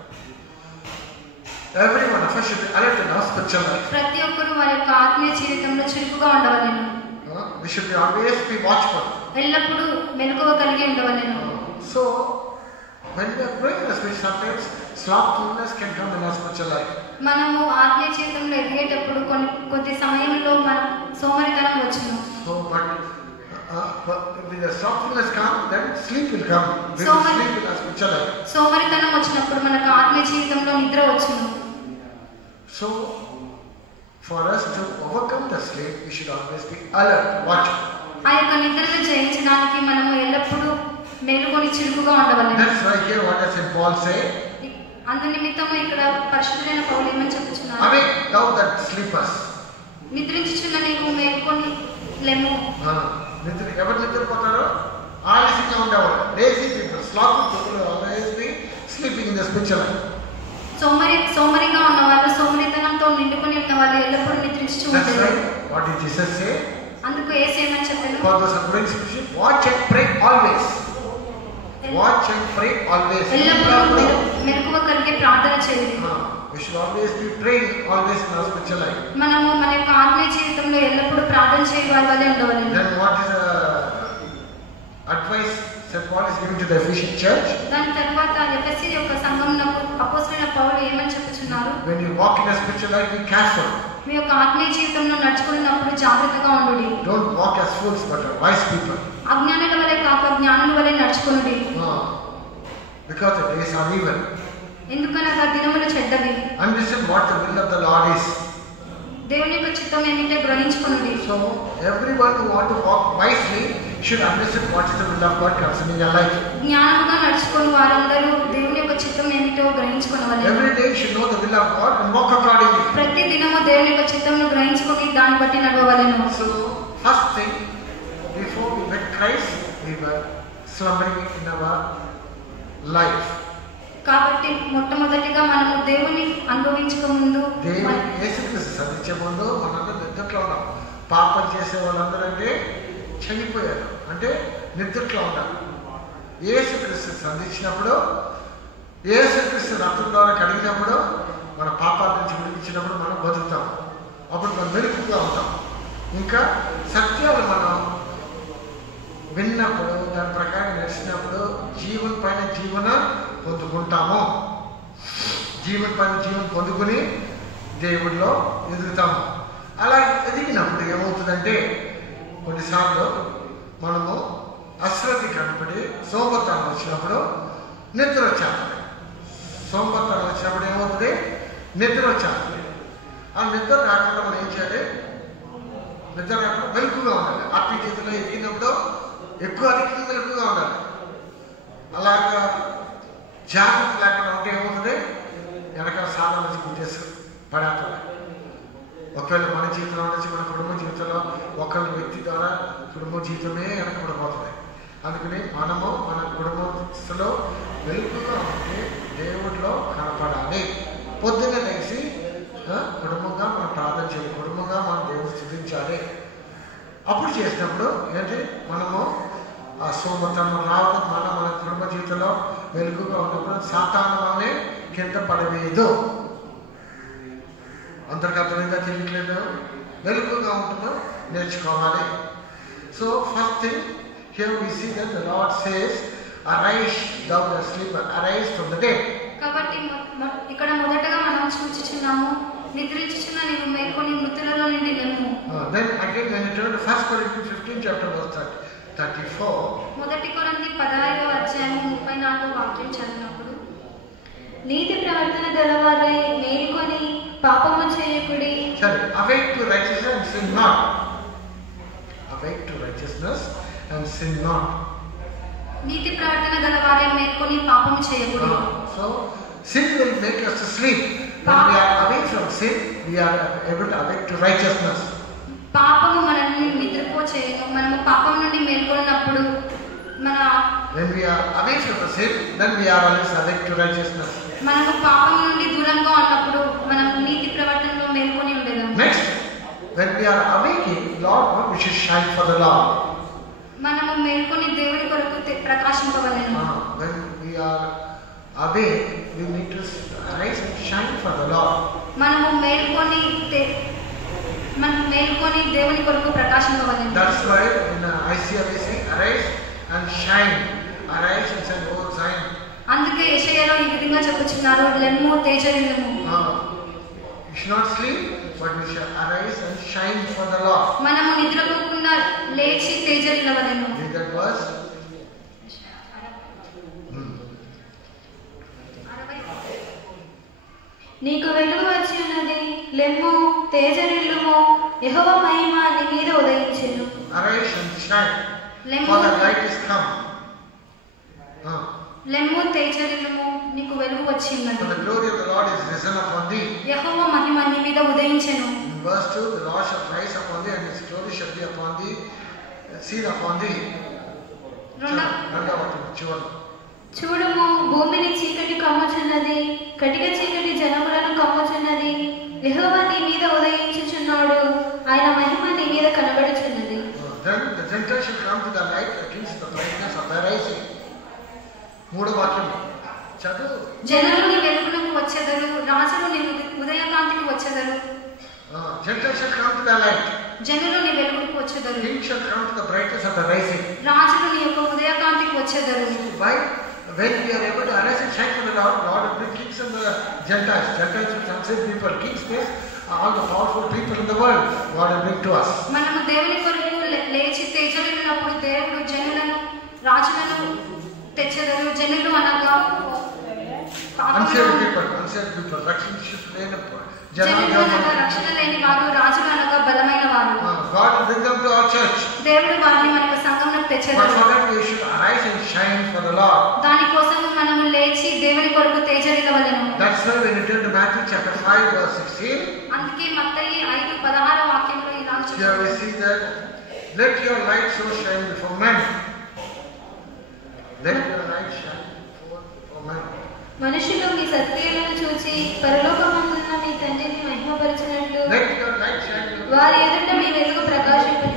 Everyone of us should be alert in our spiritual life. ప్రతి ఒక్కరు వారి యొక్క ఆత్మీయ జీవితంలో చురుకుగా ఉండవలెను. We should be always be watchful. ఎల్లప్పుడూ మెలకువ కలిగి ఉండవలెను. So when we are growing in the spirit, sometimes slothfulness can come in our spiritual life. మనము ఆత్మీయ జీవితంలో ఎదిగేటప్పుడు కొద్ది సమయంలో మన సోమరితనం వచ్చును. So but when the slothfulness come, then sleep will come. We will sleep in our spiritual life. సోమరితనం వచ్చినప్పుడు మనకు ఆత్మీయ జీవితంలో నిద్ర వచ్చును. So for us to overcome the sleep, we should always be alert, watchful. ఆ యొక్క నిద్రను జయించడానికి మనము ఎల్లప్పుడూ మేలుకొని చురుకుగా ఉండవలెను. That's why here what does Paul say? అందు నిమిత్తము ఇక్కడ పరిశుద్ధుడైన పౌలు ఏమని చెప్పుచున్నారు? Awake thou that sleepest. నిద్రించుచున్న నీవు మేలుకొని లెమ్ము. ఎవరు నిద్రపోతారో ఆలస్యంగా ఉండేవాళ్ళు, lazy people, sloth people always be sleeping in the spiritual life. సోమరిగా ఉన్నవాళ్ళు, సోమరితనంతో నిండుకొని ఉన్నవాళ్ళు ఎల్లప్పుడూ నిద్రించుచూ ఉంటారు. What did Jesus say? అందుకు యేసు ఏమని చెప్పారు? For those who are spiritual, watch and pray always. Watch and pray always. ఎల్లప్పుడూ మెలకువ కలిగి ప్రార్థన చేయండి. We should always be praying always in our spiritual life. మనము మన యొక్క ఆత్మీయ జీవితంలో ఎల్లప్పుడూ ప్రార్థన చేయవారి వలె ఉండవలెను. Then what is the advice St. Paul is giving to the Ephesian church? దాని తర్వాత ఎఫెసీ యొక్క సంఘమునకు అపోస్తలుడైన పౌలు ఏమని చెప్పుచున్నారు? When you walk in a spiritual life, be careful. మీ యొక్క ఆత్మీయ జీవితంలో నడుచుకున్నప్పుడు జాగ్రత్తగా ఉండుడి. Don't walk as fools but as wise people. అజ్ఞానుల వలె కాక జ్ఞానుల వలె నడుచుకొనుడి. Because the days are evil. ఎందుకనగా దినములు చెడ్డవి. Understand what the will of the Lord is. దేవుని యొక్క చిత్తం ఏమిటో గ్రహించుకొనుడి. So everyone who want to walk wisely should understand what is the will of God concerning your life. జ్ఞానముగా నడుచుకొని వారందరూ దేవుని యొక్క చిత్తం ఏమిటో గ్రహించుకొనవలెను. Every day you should know the will of God and walk accordingly. ప్రతి దినము దేవుని యొక్క చిత్తమును గ్రహించుకొని దాన్ని బట్టి నడవవలెను. So first thing, before we met Christ, we were slumbering in our life. కాబట్టి మొట్టమొదటిగా మనము దేవుని అనుభవించక ముందు, దేవుని యేసుక్రీస్తు సంధించే ముందు మనందరం నిద్రలో ఉన్నాం. పాపం చేసే వాళ్ళందరూ అంటే చనిపోయారు, అంటే నిద్రలో ఉన్నారు. యేసుక్రీస్తు సంధించినప్పుడు, యేసుక్రీస్తు రక్తం ద్వారా కడిగినప్పుడు, మన పాపాల నుంచి విడిపించినప్పుడు మనం బతుకుతాం. అప్పుడు మనం మెలుకుగా ఉంటాం. ఇంకా సత్యాలు మనం విన్నప్పుడు, దాని ప్రకారం నడిచినప్పుడు జీవన పైన జీవన పొందుకుంటాము. జీవన పైన జీవన పొందుకుని దేవుడిలో ఎదుగుతాము. అలా ఎదిగినప్పుడు ఏమవుతుందంటే కొన్నిసార్లు మనము అశ్రద్ధి కనపడి సోమర్తనం వచ్చినప్పుడు నిద్ర వచ్చేస్తుంది. సోమర్తనం వచ్చినప్పుడు ఏమవుతుంది? నిద్ర వచ్చేస్తుంది. ఆ నిద్ర రాకుండా మనం ఏం చేయాలి? నిద్ర రాకుండా మెలకుగా ఉండాలి. ఆత్మీయ జీవితంలో ఎదిగినప్పుడు అధికంగా మెలకుగా ఉండాలి. అలాగా జాగ్రత్త లేకుండా ఉంటే ఏమవుతుంది? వెనకాల సాధన నుంచి గుర్తేసి పడేస్తుంది. ఒకవేళ మన జీవితంలో నుంచి మన కుటుంబ జీవితంలో ఒకళ్ళ వ్యక్తి ద్వారా కుటుంబ జీవితమే వెనకబడిపోతుంది. అందుకని మనము మన కుటుంబంలో వెలుగుగా ఉంటే దేవుడిలో కనపడాలి. పొద్దున్నే లేచి కుటుంబంగా మనం ప్రార్థన చేయాలి, కుటుంబంగా మనం దేవుడు స్తుతించాలి. అప్పుడు చేసినప్పుడు ఏంటి, మనము ఆ సోమతనం రావడం మన కుటుంబ జీవితంలో వెలుగుగా ఉన్నప్పుడు సాతానమే కింద పడవేయదు. అంతర్గతంగా తెలియట్లేదు, వెలుగుగా ఉంటున్నాం, నేర్చుకోవాలి. So first thing here we see that the lord says arise thou the sleeper, arise from the dead. కాబట్టి ఇక్కడ మొదటగా మనం చూచుచున్నాము, నిద్రించుచున్న నీవు మేల్కొని మృతులలో నుండి లెమ్ము. Then again when you turn to 1 Corinthians 15 chapter verse 34, మొదటి కొరింథీ 15వ అధ్యాయం 34వ వాక్యం చదివినప్పుడు, నీతి ప్రవర్తన గలవారై మేల్కొని పాపము చేయకుడి. Awake to righteousness and sin not. Awake to righteousness and sin not. నీతి ప్రవర్తన గలవారై మేల్కొని పాపము చేయకుడి. So sin will make us to sleep. When we are away from sin, we are able to awake to righteousness. పాపము మనల్ని నిద్రపో చేయను. మనము పాపం నుండి మేల్కొన్నప్పుడు When we are away from the sin, then we are always awake to righteousness. మనము పాపం నుండి దూరంగా ఉన్నప్పుడు మనం నీతి ప్రవర్తనలో మేల్కొని ఉండేదాం. Next, when we are awaking, Lord, we should shine for the Lord. మనము మేల్కొని దేవుని కొరకు ప్రకాశింపవలెను. When we are awake, we need to arise and shine for the Lord. మనము మేల్కొని దేవుని కొరకు ప్రకాశింపవలెను. That's why in Isaiah we say, arise and shine. Arise and shine, O Zion. అందుకే యెషయాలో ఈ విధంగా చెప్పుచున్నారు, లెమ్ము తేజరిల్లుము. You should not sleep, but we shall arise and shine for the Lord. మనము నిద్రపోకుండా లేచి తేజరిల్లవలెను. Read that verse. నీకు వెలుగు వచ్చి ఉన్నది, లెమ్ము తేజరిల్లుము, యెహోవా మహిమ నీ మీద ఉదయించెను. Arise and shine, for the light is come. లెమ్ము తేజరిల్లుము, నీకు వెలుగు వచ్చి ఉన్నది. For the glory of the Lord is risen upon thee. యెహోవా మహిమ నీ మీద ఉదయించెను. In verse 2, the Lord shall rise upon thee, and his glory shall be upon thee, seen upon thee. చూడుము, భూమిని చీకటి కమ్ముచున్నది, కటిక చీకటి జనములను కమ్ముచున్నది. యెహోవా నీ మీద ఉదయించుచున్నాడు, ఆయన మహిమ నీ మీద కనబడుచున్నది. Then the Gentiles shall come to the light, the kings the brightness of their rising. మూడో వాక్యం చదువు. జనులు నీ వెలుగునకు వచ్చెదరు, రాజులు నీ ఉదయకాంతికి వచ్చెదరు. Gentiles shall come to the light. జనులు నీ వెలుగునకు వచ్చెదరు. Kings shall come to the brightness of the rising. రాజులు నీ యొక్క ఉదయకాంతికి వచ్చెదరు. Why? When we are able to arise and shine for the Lord, Lord will bring kings and the Gentiles. Gentiles will unsaved people. Kings means all the powerful people in the world, God will bring to us. మనము దేవుని కొరకు లేచి తేజరిల్లినప్పుడు దేవుడు జనులను రాజులను తెచ్చెదరు. జనులు అనగా unsaved people, రక్షణ లేని వారు, రాజులు అనగా బలమైన వారు. God will bring them to our church. దేవుడు వారిని మనకు సంఘంలోకి తెచ్చెదరు. But for that we should arise and shine for the Lord. దాని కోసం మనము లేచి దేవుని కొరకు తేజరిల్లవలెను. That's why when you turn to Matthew chapter 5 verse 16, అందుకే మత్తయి 5:16 వాక్యంలో ఇలా here we see that let your light so shine before men. Let your light shine before men. మనుషులు మీ సత్క్రియలను చూసి పరలోకమందున్న మీ తండ్రిని మహిమపరచునట్లు వారి ఎదుట మీ వెలుగు ప్రకాశించును.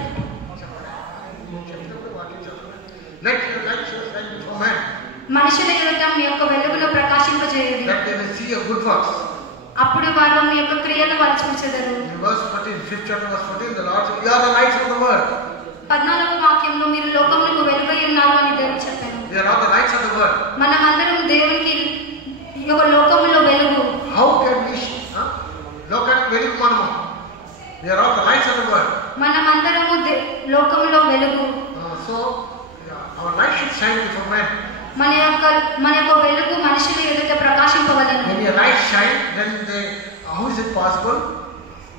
మనుషుల ఎదుట మీ యొక్క వెలుగును ప్రకాశింపజేయుడి. అప్పుడు వారు మీ యొక్క క్రియలను వారు చూచెదరు. 14వ వాక్యంలో మీరు లోకమునకు వెలుగై ఉన్నారు అని దేవుడు చెప్పారు. మనమందరం దేవునికి యొక్క లోకములో వెలుగు. How can we లోకానికి వెలుగు మనము? We are all the lights of the world. మనమందరము లోకములో వెలుగు. So our light should shine before men. మన యొక్క వెలుగు మనుషుల ఎదుట ప్రకాశింపవలెను. When your light shine, then how is it possible?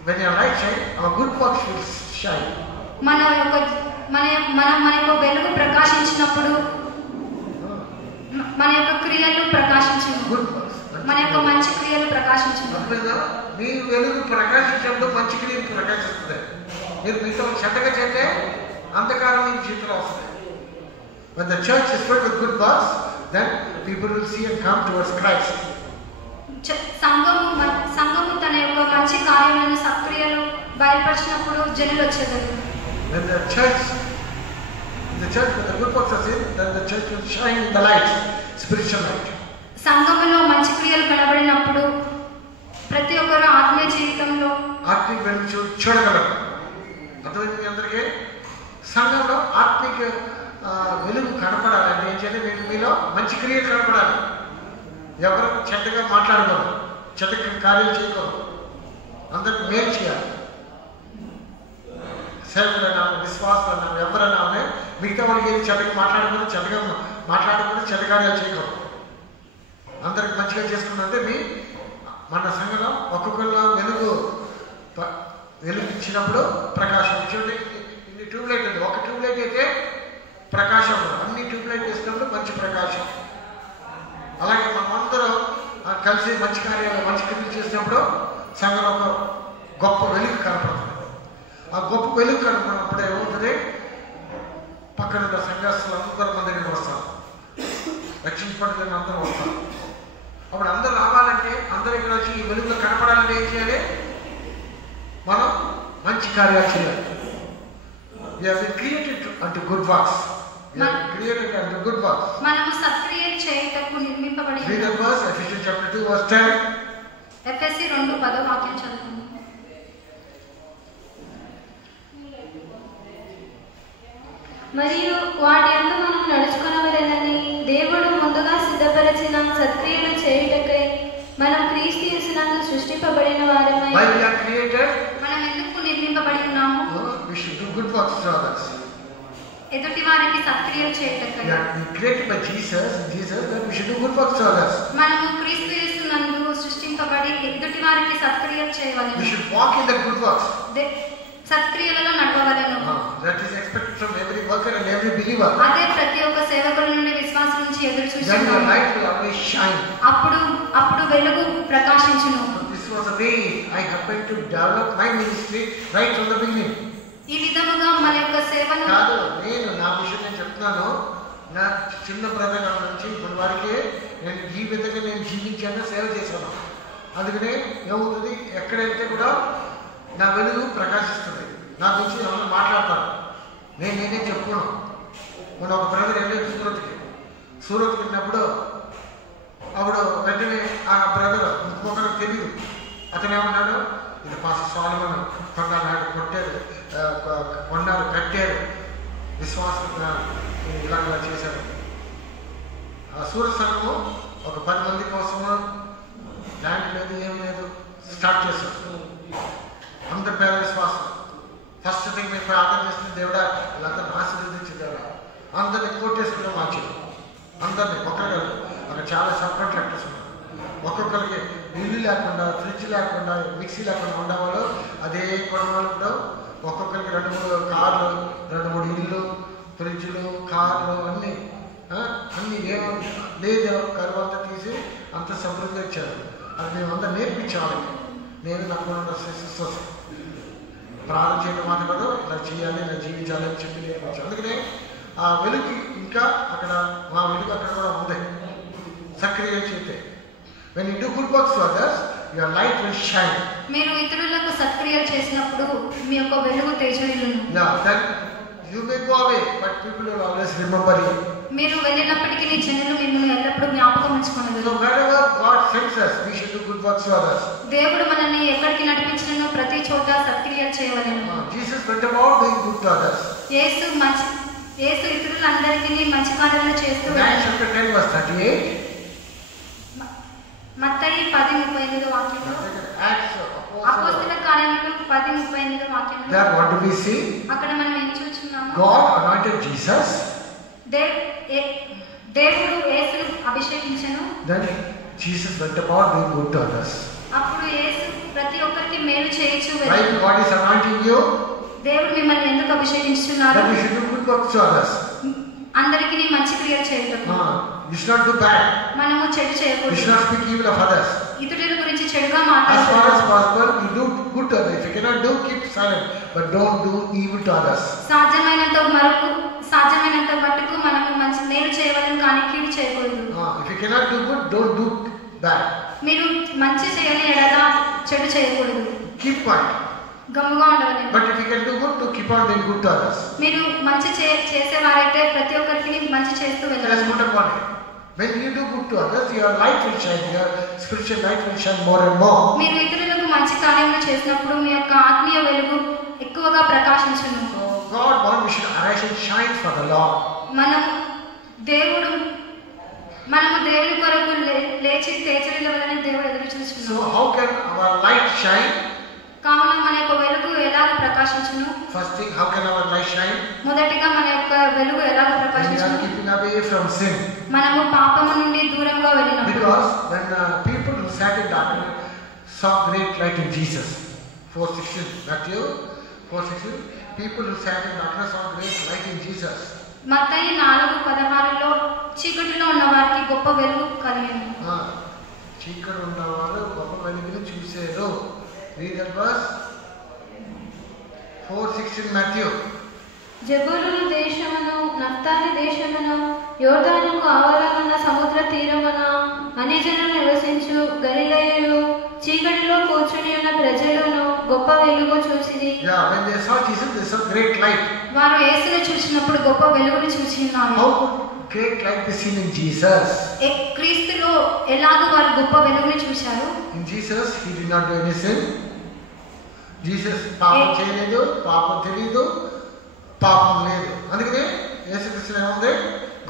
When your light shine, our good works will shine. మన యొక్క వెలుగు ప్రకాశించినప్పుడు మన యొక్క క్రియలు ప్రకాశించును. మన యొక్క మంచి క్రియలు ప్రకాశించును. మీ వెలుగు ప్రకాశించినప్పుడు మంచి క్రియలు ప్రకాశిస్తుంది. మీరు మీతో చెడ్డగా చేస్తే అంధకారం మీ జీవితంలో వస్తుంది. When the church is filled with good works, then people will see and come towards Christ. సంఘము తన యొక్క మంచి కార్యాలను సక్రియలు బయలుపరిచినప్పుడు జనులు వచ్చేదారు. When the church with the good works are seen, then the church will shine in the light, spiritual light. సంఘములో మంచి క్రియలు కనబడినప్పుడు ప్రతి ఒక్కరు ఆత్మీయ జీవితంలో ఆత్మీయ వెలుగు చూడగలరు. అర్థమైంది మీ అందరికీ? సంఘంలో ఆత్మీయ వెలుగు కనపడాలంటే ఏం చేయాలి? మీలో మంచి క్రియలు కనపడాలి. ఎవరు చెడ్డగా మాట్లాడకూడదు, చెడ్డ కార్యాలు చేయకూడదు, అందరికి మేలు చేయాలి. సేవలైనా విశ్వాసాలైనా ఎవరైనా మిగతా వాళ్ళకి ఏది చెడ్డగా మాట్లాడకూడదు, చెడ్డ కార్యాలు చేయకూడదు. అందరికి మంచిగా చేసుకున్నట్టే మన సంఘంలో ఒక్కొక్కరిలో వెలుగు ఇచ్చినప్పుడు ప్రకాశం చూడండి. ఇన్ని ట్యూబ్లైట్ ఉంది, ఒక ట్యూబ్లైట్ అయితే ప్రకాశం, అన్ని ట్యూబ్లైట్ వేసినప్పుడు మంచి ప్రకాశం. అలాగే మనమందరం కలిసి మంచి కార్యాలు మంచి క్రియలు చేసినప్పుడు సంఘంలో ఒక గొప్ప వెలుగు కనపడుతుంది. ఆ గొప్ప వెలుగు కనపడినప్పుడు ఏమవుతుంది? పక్కన ఉన్న సంఘస్థులు అందరూ మన దగ్గరికి వస్తారు, రక్షించబడిన అందరూ వస్తారు. అప్పుడు అందరూ రావాలంటే, అందరూ ఇక్కడ వచ్చి ఈ వెలుగులో కనపడాలంటే ఏం చేయాలి? మనం మంచి కార్యాలు చేయాలి. We have been created unto good works. We have been created unto good works. మనము సత్క్రియలు చేయుటకు నిర్మింపబడి Read the verse, Ephesians chapter 2 verse 10. ఎఫెసీ 2:10 వాక్యం చదువుకుందాం. మరియు వాటి యందు మనం నడుచుకొనవలెనని దేవుడు ముందుగా సిద్ధపరిచిన సత్క్రియలు చేయుటకై మనం క్రీస్తు యేసునందు సృష్టింపబడిన వారమై. Why we are created? మనం ఎందుకు నిర్మింపబడి ఉన్నాము? We should do good works to others. ఎదుటి వారికి సత్క్రియలు చేయుటకై. We are created by Jesus, that we should do good works to others. మనము క్రీస్తు యేసునందు సృష్టింపబడి ఎదుటి వారికి సత్క్రియలు చేయవలెను. We should walk in the good works. సత్క్రియలలో నడవవలెను. That is expected from every worker and every believer. అదే ప్రతి ఒక్క సేవకుల నుండి విశ్వాసం నుంచి ఎదురు Then your చూస్తున్నాము. light will always shine. అప్పుడు వెలుగు ప్రకాశించును. This was a way I happened to develop my ministry right from the beginning. ఈ విధముగా మన యొక్క సేవను కాదు, నేను నా విషయం నేను చెప్తున్నాను. నా చిన్న బ్రదర్ నుంచి ఇప్పుడు వారికి నేను ఈ విధంగా నేను జీవించాను, సేవ చేశాను. అందుకనే ఏమవుతుంది, ఎక్కడ వెళ్తే కూడా నా వెలుగు ప్రకాశిస్తుంది. నా గురించి ఎవరు మాట్లాడతాను, నేనే చెప్పుకున్నాను. మన ఒక బ్రదర్ వెళ్ళి సూరత్కి వెళ్ళినప్పుడు అప్పుడు వెంటనే ఆ బ్రదర్ ఇంకొకరికి తెలియదు. అతను ఏమన్నాడు, ఇది పాస్టర్ సోలమన్ కొన్నాడు, కొట్టారు, కొన్నారు, కట్టారు, విశ్వాసం ఇలా చేశారు. ఆ సూరత్ సంఘము ఒక 10 మంది కోసము ల్యాండ్ లేదు, ఏం లేదు, స్టార్ట్ చేశారు. అందరి పేద విశ్వాసం. ఫస్ట్ థింగ్ మేము ప్రార్థన చేస్తుంది, దేవుడా వీళ్ళందరూ ఆశీర్వదించి దేవుడా అందరినీ కొట్టేసుకునే మార్చారు. అందరినీ ఒక్కరు అక్కడ చాలా సబ్ కాంట్రాక్టర్స్ ఉన్నారు. ఒక్కొక్కరికి ఇల్లు లేకుండా, ఫ్రిడ్జ్ లేకుండా, మిక్సీ లేకుండా ఉండేవాళ్ళు అదే కొనవాళ్ళు కూడా ఒక్కొక్కరికి 2-3 కార్లు, 2-3 ఇల్లు, ఫ్రిడ్జ్లు, కార్లు అన్నీ ఏమో లేదు, కరువు అంతా తీసి అంత సమృద్ధిగా ఇచ్చారు. అది మేమంతా నేర్పించాలి. నేను నాకు సిస్టర్స్ ప్రార్థన చేయడం మాట కాదు, ఇలా చేయాలి, ఇలా జీవించాలి అని చెప్పి నేర్పించాను. అందుకనే ఆ వెలుగు ఇంకా అక్కడ, మా వెలుగు అక్కడ కూడా ఉంది. సక్రియ చేస్తే when you do good works to others, your light will shine. మీరు ఇతరులకు సత్క్రియలు చేసినప్పుడు మీ యొక్క వెలుగు తేజరిల్లును. Then you may go away, but people will always remember you. మీరు వెళ్ళినప్పటికీ నీ జనులు మిమ్మల్ని ఎల్లప్పుడూ జ్ఞాపకం ఉంచుకొనగలరు. So wherever God sends us, we should do good works to others. దేవుడు మనల్ని ఎక్కడికి నడిపించినను ప్రతి చోట సత్క్రియలు చేయవలెను. Jesus went about doing good to others. యేసు ఇతరులందరికీ మంచి కార్యాలు చేస్తూ Acts chapter 10 verse 38. మత్తయి 10:38 వాక్యంలో, అపోస్తలుల కార్యములు 10:38 వాక్యంలో, There what do we see? అక్కడ మనం ఏం చూస్తున్నాము? God anointed Jesus. దేవుడు యేసును అభిషేకించెను. Then Jesus went about doing good to others. అప్పుడు యేసు ప్రతి ఒక్కరికి మేలు చేయుచు Why వెళ్ళెను. God is anointing you? దేవుడు మిమ్మల్ని ఎందుకు అభిషేకించుచున్నారు? That we should do good works to others. అందరికీ మంచి క్రియలు చేయుటకు. You should not do bad. మనము చెడు You చేయకూడదు. should not speak evil of others. ఇతరుల గురించి చెడుగా As far మాట్లాడకూడదు. as possible, you do good to others. If you cannot do, keep silent. But don't do evil to others. సాధ్యమైనంత మట్టుకు మనము మంచి మేలు చేయవలెను, కానీ కీడు చేయకూడదు. If you cannot do good, don't do bad. మీరు మంచి చేయని ఎడల చెడు చేయకూడదు. Keep quiet. గమ్ముగా ఉండవలెను. But if you can do good, to keep on doing good to others. మీరు మంచి చేసేవారైతే ప్రతి ఒక్కరికి మంచి చేస్తూ Let's వెళ్ళాలి. put upon it. When you do good to others, your light will shine. Your spiritual light will shine more and more. మీరు ఇతరులకు మంచి కార్యములు చేసినప్పుడు మీ యొక్క ఆత్మీయ వెలుగు ఎక్కువగా ప్రకాశించును. So God wants we should arise and shine for the Lord. మనము దేవుని కొరకు లేచి తేజరిల్లవలని దేవుడు ఎదురు చూస్తున్నాడు. So how can our light shine? కావున మన యొక్క వెలుగు ఎలాగ ప్రకాశించును? First thing, how can our light shine? మొదటిగా మన యొక్క వెలుగు ఎలాగ When we are ప్రకాశించును? keeping away from sin. మనము పాపము నుండి దూరంగా వెళ్ళినప్పుడు. Because when people who sat in darkness saw great light in Jesus. 4:16, Matthew 4:16. People who sat in darkness saw great light in Jesus. మత్తయి 4:16లో చీకటిలో ఉన్న వారికి గొప్ప వెలుగు కలిగింది. చీకటి ఉన్నవారు గొప్ప వెలుగును చూశారు. Read that verse. 4:16 Matthew. జబూలూను దేశమును నప్తాలి దేశమున యోర్దానుకు ఆవలనున్న సముద్ర తీరమున అన్యజనులు నివసించు గలిలయలు చీకటిలో కూర్చుని ఉన్న ప్రజలను గొప్ప వెలుగు చూసిరి. వారు యేసును చూసినప్పుడు గొప్ప వెలుగును చూసినారు. Great light is seen in Jesus. క్రీస్తులో ఎలాగో వారు గొప్ప వెలుగును చూశారు. In Jesus, he did not do any sin. Jesus పాపం చేయలేదు, పాపం తెలియదు, పాపం లేదు. అందుకనే యేసుక్రీస్తు ఏముంది?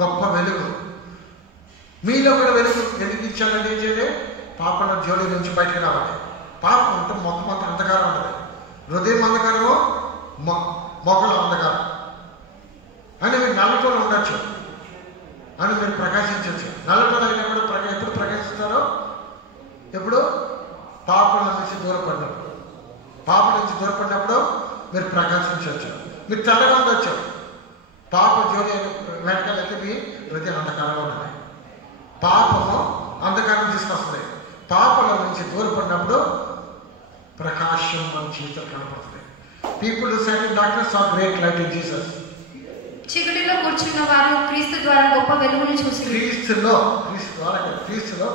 గొప్ప వెలుగు. మీలో కూడా వెలిగించాలంటే ఏం చేయాలి? పాపం జోలి నుంచి బయటకు రావాలి. పాపం అంటే మొత్తం అంతా అంధకారం ఉంటుంది. హృదయం అంధకారము, మొక్కలు అంధకారం అని మీరు నల్లటోళ్ళు ఉండొచ్చు అని మీరు ప్రకాశించవచ్చు. నల్లటోళ్ళు అయినప్పుడు ఎప్పుడు ప్రకాశిస్తారో? ఎప్పుడు పాపం నుంచి దూరపడినప్పుడు. పాపం నుంచి దూరపడినప్పుడు మీరు ప్రకాశించవచ్చు. మీరు తెల్లగా ఉండొచ్చు. పాప జోలి వెనకాలైతే మీ హృదయం అంధకారంగా ఉంటుంది. పాపము అంధకారం తీసుకొస్తుంది. పాపల నుంచి దూరపడినప్పుడు ప్రకాశం మన జీవితం కనపడుతుంది. People who sat in darkness saw great light in Jesus. చీకటిలో కూర్చున్న వారు క్రీస్తు ద్వారా గొప్ప వెలుగును చూశారు. క్రీస్తులో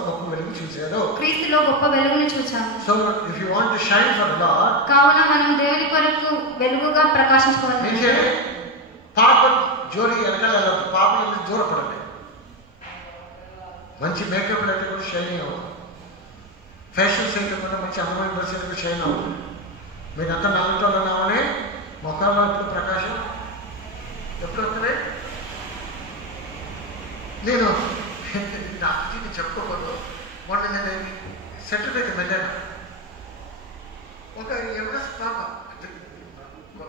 గొప్ప వెలుగు చూశారు. క్రీస్తులో గొప్ప వెలుగును చూశారు. So if you want to shine for lord, కావున మనం దేవుని కొరకు వెలుగుగా ప్రకాశించుకోవాలి. పాప జోలి వెనకాల వెళ్ళదు. పాపల నుంచి దూరపడండి. మంచి మేకప్ అయితే కూడా షైనింగ్ అవ్వాలి. ఫ్యాషన్ చేయకుండా మంచి అమ్మాయి డ్రెస్ అయితే కూడా షైన్ అవ్వాలి. మీరు అంతా నల్లతో ఉన్నామని మొక్కల్లో ఎప్పుడు ప్రకాశం ఎప్పుడు వస్తుంది? నేను నాకు చెప్పుకోకూడదు. మొన్న నేను సెంటర్ దగ్గర వెళ్ళాను. ఒక ఎంఎస్ పాప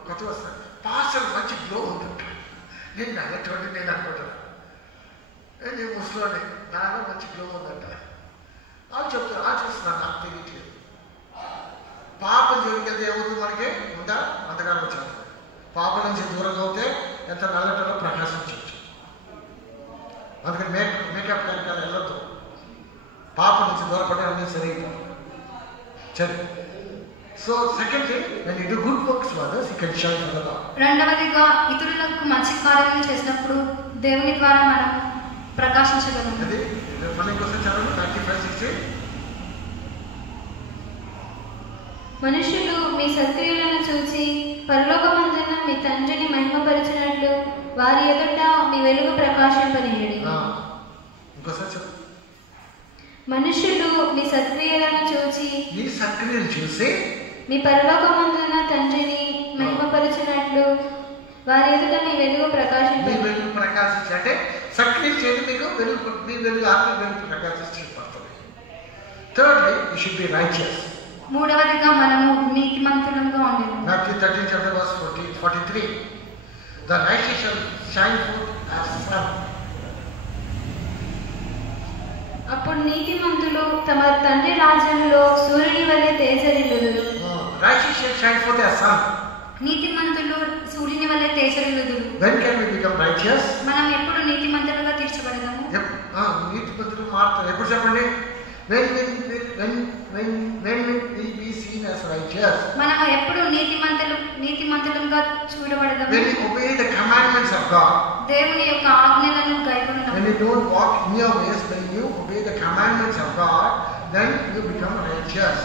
కొత్త వస్తాను. పాస్టర్ మంచి గ్లో ఉందంట. నేను నల్లటువంటి నేను అనుకుంటున్నాను. నేను ముస్లోని నాలో మంచి గ్లో ఉందంట. వాళ్ళు చెప్తారు, చూస్తున్నాను, నాకు తెలియట్లేదు. పాపం జరిగేది ఏమవుతుంది? మనకి ఉందా? అంతకాలం వచ్చాను. పాప నుంచి దూరంగా అవుతే ఎంత నల్లటలో ప్రకాశించవచ్చు. అందుకని మేకప్ వెనకాల వెళ్ళొద్దు. పాప నుంచి దూరపడి అన్నీ సరిగ్గా సరే. So secondly when you do good works for others, you can shine for the Lord. రెండవదిగా ఇతరులకు మంచి కార్యాలను చేసినప్పుడు దేవుని ద్వారా మనం ప్రకాశించగలం. అది మళ్ళీ ఇంకోసారి చదవండి. 95:16. మనుషులు మీ సత్క్రియలను చూసి పరలోకమందున్న మీ తండ్రిని మహిమపరచినట్లు వారి ఎదుట మీ వెలుగు ప్రకాశింపనీయుడి. ఇంకోసారి చెప్పు. మనుషులు మీ సత్క్రియలను చూసి మీ పరలోకమందున్న తండ్రిని మహిమపరచినట్లు వారి ఎదుట మీ వెలుగు ప్రకాశించి అంటే సక్రియం చేయడం మీకు వెలుగు, మీ వెలుగు ఆత్మ వెలుగు ప్రకాశించి పడుతుంది. Thirdly you should be righteous. మూడవదిగా మనము నీతిమంతులుగా ఉండాలి. Matthew 13:43. The righteous shall shine forth as sun. అప్పుడు నీతిమంతులు తమ తండ్రి రాజ్యంలో సూర్యుని వలె తేజరిల్లుదురు. Righteous shall shine forth as sun. నీతిమంతులు సూర్యుని వలె తేజరిల్లుదురు. When can we become righteous? మనం ఎప్పుడు నీతిమంతులుగా తీర్చబడదాము? నీతిమంతులు మారుతారు. ఎప్పుడు చెప్పండి? When will we be seen as righteous? మనం ఎప్పుడు నీతిమంతులుగా చూడబడదాము? When you obey the commandments of God. దేవుని యొక్క ఆజ్ఞలను గైకొనుటకు. When you don't walk in your ways, when you obey the commandments of God, then you become righteous.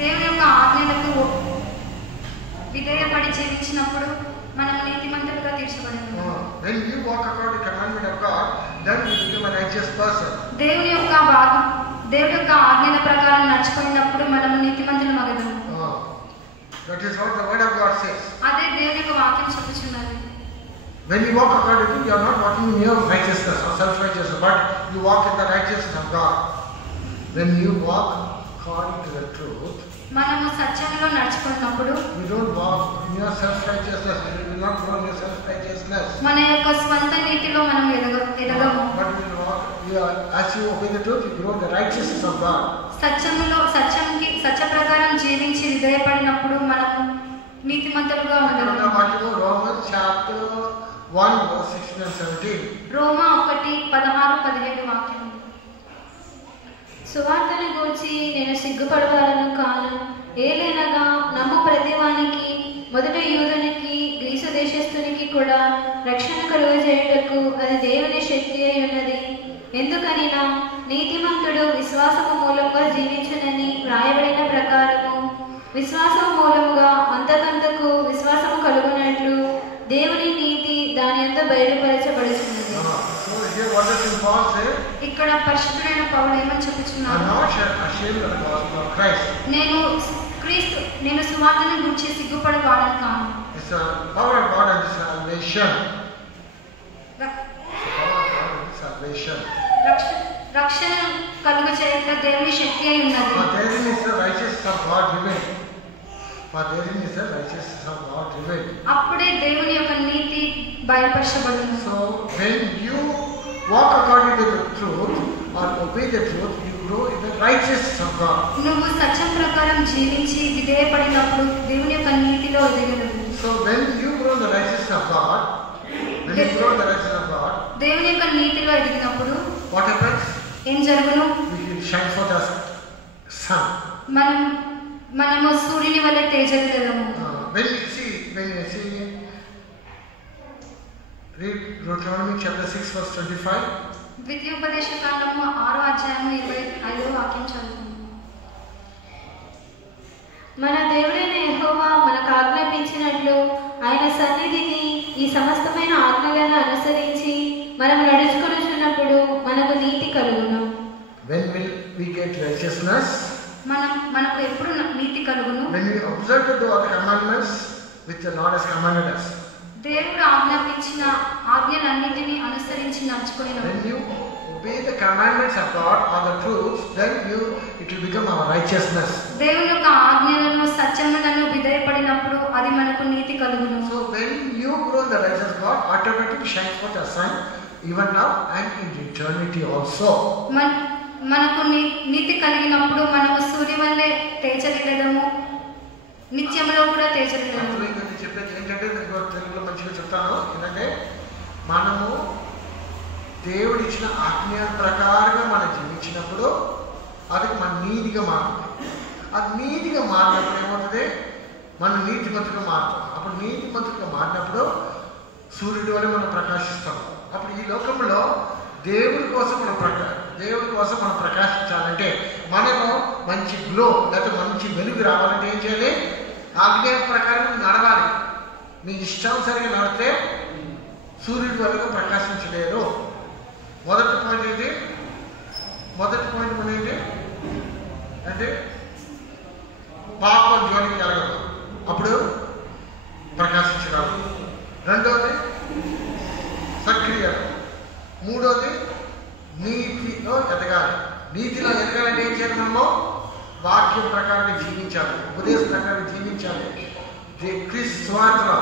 దేవుని యొక్క ఆజ్ఞలకు విధేయపడి జీవించినప్పుడు మనం నీతిమంతులుగా తీర్చబడతాము. When you walk according to the commandment of God, then you become a righteous person. దేవుని యొక్క ఆజ్ఞల ప్రకారం నడుచుకున్నప్పుడు మనము నీతిమంతులు మగదాము. That is what the word of God says. అదే దేవుని యొక్క వాక్యం చెప్పుచున్నది. When you walk according to, you are not walking in your righteousness or self-righteousness, but you walk in the righteousness of God. When you walk according to the truth, మనము సత్యంలో నడుచుకున్నప్పుడు you don't walk in your self-righteousness. You will not grow in your self-righteousness. మన యొక్క స్వంత నీతిలో మనం ఎదగము. But you will walk, as you obey the truth, you grow in the righteousness of God. సత్య ప్రకారం జీవించి విధేయపడినప్పుడు మనము నీతిమంతులుగా ఉండగలము. Romans chapter 1 verse 16 and 17. రోమా 1:16-17 వాక్యం. సువార్తను గూర్చి నేను సిగ్గుపడవాలను కాను. ఏలైనగా నమ్ము ప్రతివానికి, మొదట యూదునికి, గ్రీసు దేశస్థునికి కూడా రక్షణ కలుగజేయుటకు అది దేవుని శక్తి అయి ఉన్నది. ఎందుకనినా నీతిమంతుడు విశ్వాసము మూలంగా జీవించునని వ్రాయబడిన ప్రకారము విశ్వాసము మూలముగా అంతకంతకు విశ్వాసము కలుగునట్లు దేవుని నీతి దాని యందు బయలుపరచబడుచున్నది. ఇక్కడ పరిశుద్ధుడైన పౌలు ఏమని చెప్పుచున్నాడు? నేను సువార్తను గురించి సిగ్గుపడి వాడను కాను. రక్షణ కలుగచేయుట దేవుని శక్తి అయి ఉన్నది. అప్పుడే దేవుని యొక్క నీతి బయలుపరచబడుతుంది. So when you walk according to the truth or obey the truth, you grow in the righteousness of God. నువ్వు సత్యం ప్రకారం జీవించి విధేయపడినప్పుడు దేవుని యొక్క నీతిలో ఎదగగలవు. So when you grow in the righteousness of God, దేవుని యొక్క నీతిలో ఎదిగినప్పుడు what happens? ఏం జరుగును? We will shine forth as sun. మనము సూర్యుని వలె తేజరిల్లము. When you see read Deuteronomy chapter 6 verse 25. ద్వితీయోపదేశ కాండము 6వ అధ్యాయము 25వ వాక్యం చదువుకుందాం. మన దేవుడైన యెహోవా మనకు ఆజ్ఞాపించినట్లు ఆయన సన్నిధిని ఈ సమస్తమైన ఆజ్ఞలను అనుసరించి మనం నడుచుకొనుచున్నప్పుడు మనకు నీతి కలుగును. When will we get righteousness? మనకు ఎప్పుడు నీతి కలుగును? When we observe the commandments which the Lord has commanded us. దేవుడు ఆజ్ఞాపించిన ఆజ్ఞలన్నిటిని అనుసరించి నడుచుకొనినప్పుడు, when you obey the commandments of God or the truths, then it will become our righteousness. దేవుని యొక్క ఆజ్ఞలను సత్యములను విధేయపడినప్పుడు అది మనకు నీతి కలుగును. So when you grow in the righteousness of God, automatically shine forth a sun even now and in eternity also. మనకు నీతి కలిగినప్పుడు మనము సూర్యుని వలె తేజరిల్లెదము, నిత్యములో కూడా తేజరిల్లెదము. చెప్పేది ఏంటంటే తెలుగులో మంచిగా చెప్తాను. ఏంటంటే మనము దేవుడు ఇచ్చిన ఆజ్ఞ ప్రకారంగా మనం జీవించినప్పుడు అది మన నీతిగా మారుతుంది. అది నీతిగా మారినప్పుడు ఏమవుతుంది? మనం నీతిమంతుగా మారుతాం. అప్పుడు నీతిమంతుగా మారినప్పుడు సూర్యుడి వల్ల మనం ప్రకాశిస్తాం. అప్పుడు ఈ లోకంలో దేవుడి కోసం మనం ప్రకాశించాలంటే మనము మంచి గ్లో లేకపోతే మంచి వెలుగు రావాలంటే ఏం చేయాలి? ఆజ్ఞ ప్రకారం నడవాలి. మీ ఇష్టానుసారంగా నడితే సూర్యుడి వల్ల ప్రకాశించలేరు. మొదటి పాయింట్ ఏంటి అంటే పాపం జోలికి వెళ్ళగలదు, అప్పుడు ప్రకాశించగలదు. రెండోది సక్రియలు. మూడోది నీతిలో ఎదగాలి. నీతిలో ఎదగాలంటే ఏం చేయాలి? మనము వాక్యం ప్రకారంగా జీవించాలి, ఉపదేశం ప్రకారం జీవించాలి. క్రీస్తు సువార్తలో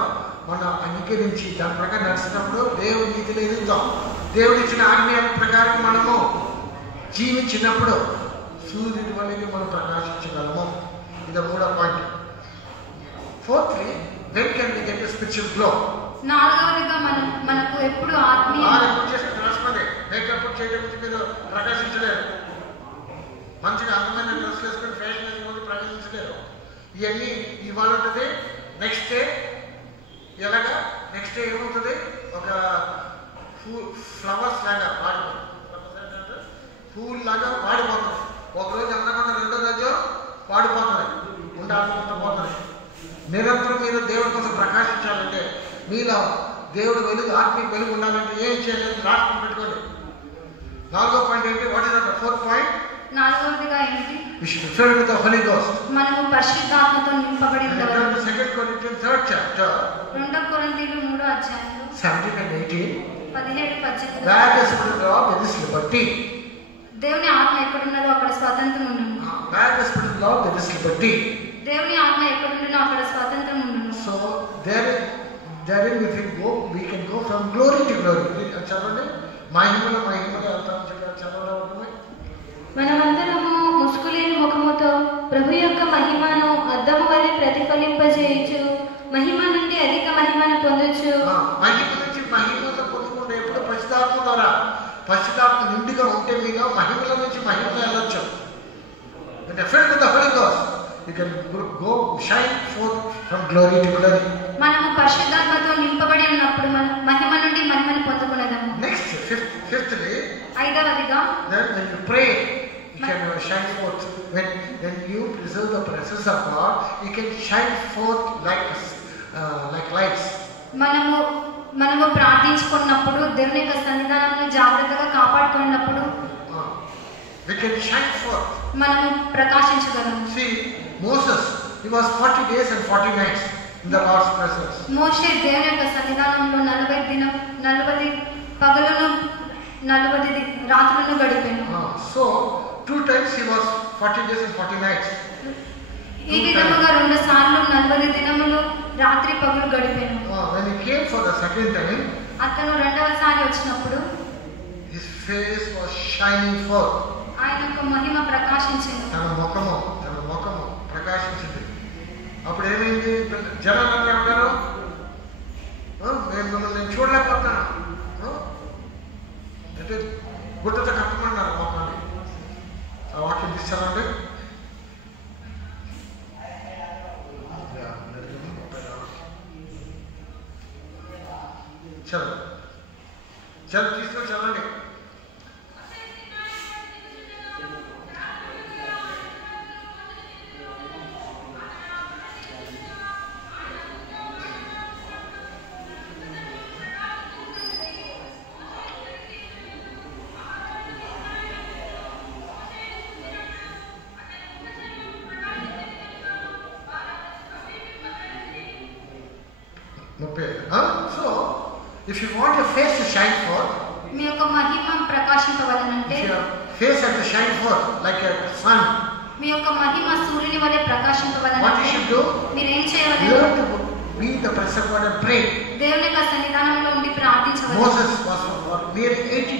మనం అంగీకరించి దాని ప్రకారం నడిచినప్పుడు దేవుడి నీతిలో ఎదుగుతాం. దేవుడు ఇచ్చిన ఆజ్ఞ ప్రకారం మనము జీవించినప్పుడు సూర్యుడి వల్లనే మనం ప్రకాశించగలము. ఇది మూడో point. Fourthly, when can we get a spiritual glow? నాలుగవదిగా మనకు ఎప్పుడు ఆత్మీయ మేకప్ చేయడం మీరు ప్రకాశించలేరు. మంచిగా అందమైన డ్రెస్ వేసుకొని ఫ్యాషన్ వేసుకొని ప్రకాశించలేరు. ఇవన్నీ ఇవాళ ఉంటుంది. నెక్స్ట్ డే ఏమవుతుంది? ఒక ఫ్లవర్స్ లాగా వాడిపోతుంది, పూల్ లాగా వాడిపోతుంది. ఒకరోజు అందకుండా రెండో రోజు వాడిపోతుంది, ఉండాల్సినంత పోతుంది. నిరంతరం మీరు దేవుడి కోసం ప్రకాశించాలంటే, మీలో దేవుడు వెలుగు, ఆత్మీయ వెలుగు ఉండాలంటే ఏం చేయాలి? రాష్ట్రం పెట్టుకోండి. నాలుగో పాయింట్ ఏంటి? What is the fourth point? నాలుగవదిగా ఏంటి? We should be filled with the Holy Ghost. మనము పరిశుద్ధాత్మతో నింపబడి ఉండాలి. 2 Corinthians 3rd chapter. 2 కొరింథీయులు 3వ అధ్యాయంలో 17 and 18. 17-18. Where the Spirit of God, there is liberty. దేవుని ఆత్మ ఎక్కడ ఉన్నదో అక్కడ స్వాతంత్రం ఉండును. Where the Spirit of God, there is liberty. దేవుని ఆత్మ ఎక్కడ ఉండునో అక్కడ స్వాతంత్రం ఉండును. So therein we can go from glory to glory. చదవండి. మహిమలో వెళ్తాం. చదవడం. మనమందరము ముసుకులేని ముఖముతో ప్రభు యొక్క మహిమను అద్దము వలె ప్రతిఫలింపజేయచ్చు, మహిమ నుండి అధిక మహిమను పొందొచ్చు. మహిమ నుంచి మహిమను పొందుకుంటే ఎప్పుడు పశ్చాత్తాప ద్వారా, పశ్చాత్తాప నిండుగా ఉంటే మీలో మహిమల నుంచి మహిమలో వెళ్ళొచ్చు. Filled with the Holy Ghost, you can go shine forth from glory to glory. మనము పరిశుద్ధాత్మతో నింపబడి ఉన్నప్పుడు మనం మహిమ నుండి మహిమను పొందుకునేదాము. Next, fifthly, ఐదవదిగా then when you pray, you can shine forth. When you preserve the presence of God, you can shine forth like lights. మనము ప్రార్థించుకున్నప్పుడు దేవుని యొక్క సన్నిధానంలో జాగ్రత్తగా కాపాడుకున్నప్పుడు We can shine forth. మనము ప్రకాశించగలము. See, Moses, he was 40 days and 40 nights in the Lord's presence. మోషే దేవుని యొక్క సన్నిధానంలో 40 పగలును 40 రాత్రులను గడిపాను. So 2 times he was 40 days and 40 nights. ఈ విధముగా 2 సార్లు 40 దినములు రాత్రి పగలు గడిపాను. When he came for the second time, అతను రెండవసారి వచ్చినప్పుడు his face was shining forth. ఆయన యొక్క మహిమ ప్రకాశించింది. తన ముఖము ప్రకాశించింది. అప్పుడు ఏమైంది? జనాలు అన్నారు, నేను చూడలేకపోతున్నాను అంటే గుడ్డతో కప్పమన్నారు మొఖాన్ని. ఆ వాక్యం తీసానండి. చల్ తీసుకొని చల్లండి. So, if you want your face to shine forth, మీ యొక్క మహిమ ప్రకాశింపవలనంటే if your face has to shine forth like a sun, మీ యొక్క మహిమ సూర్యుని వలె what you ప్రకాశింపవలనంటే should do? మీరు ఏం చేయవలెను? Learn to be in the presence of God and pray. దేవుని యొక్క సన్నిధానంలో ఉండి ప్రార్థించవలెను. Moses was for nearly 80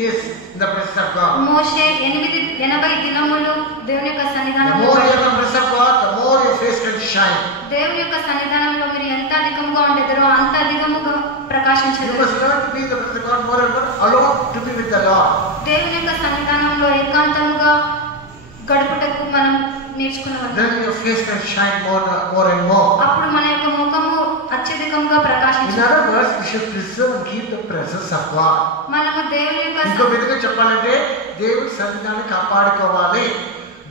days in the presence of God. మోషే 80 దినములు దేవుని యొక్క The సన్నిధానంలో more you are in the presence of God, the more your face can shine. దేవుని యొక్క సన్నిధానంలో మీరు ఎంత అధికంగా ఉండేదరో అంత అధికముగా You ప్రకాశించగలరు. must learn to be in the presence of God more and more, alone to be with the Lord. దేవుని యొక్క సన్నిధానంలో ఏకాంతముగా గడుపుటకు మనం నేర్చుకున్నవారు. Then your face can shine more and more. అప్పుడు మన యొక్క ముఖము అత్యధికంగా In ప్రకాశించాలి. other words, we should preserve and keep the presence of God. మనము దేవుని యొక్క ఇంకో విధంగా చెప్పాలంటే దేవుడి సన్నిధానాన్ని కాపాడుకోవాలి.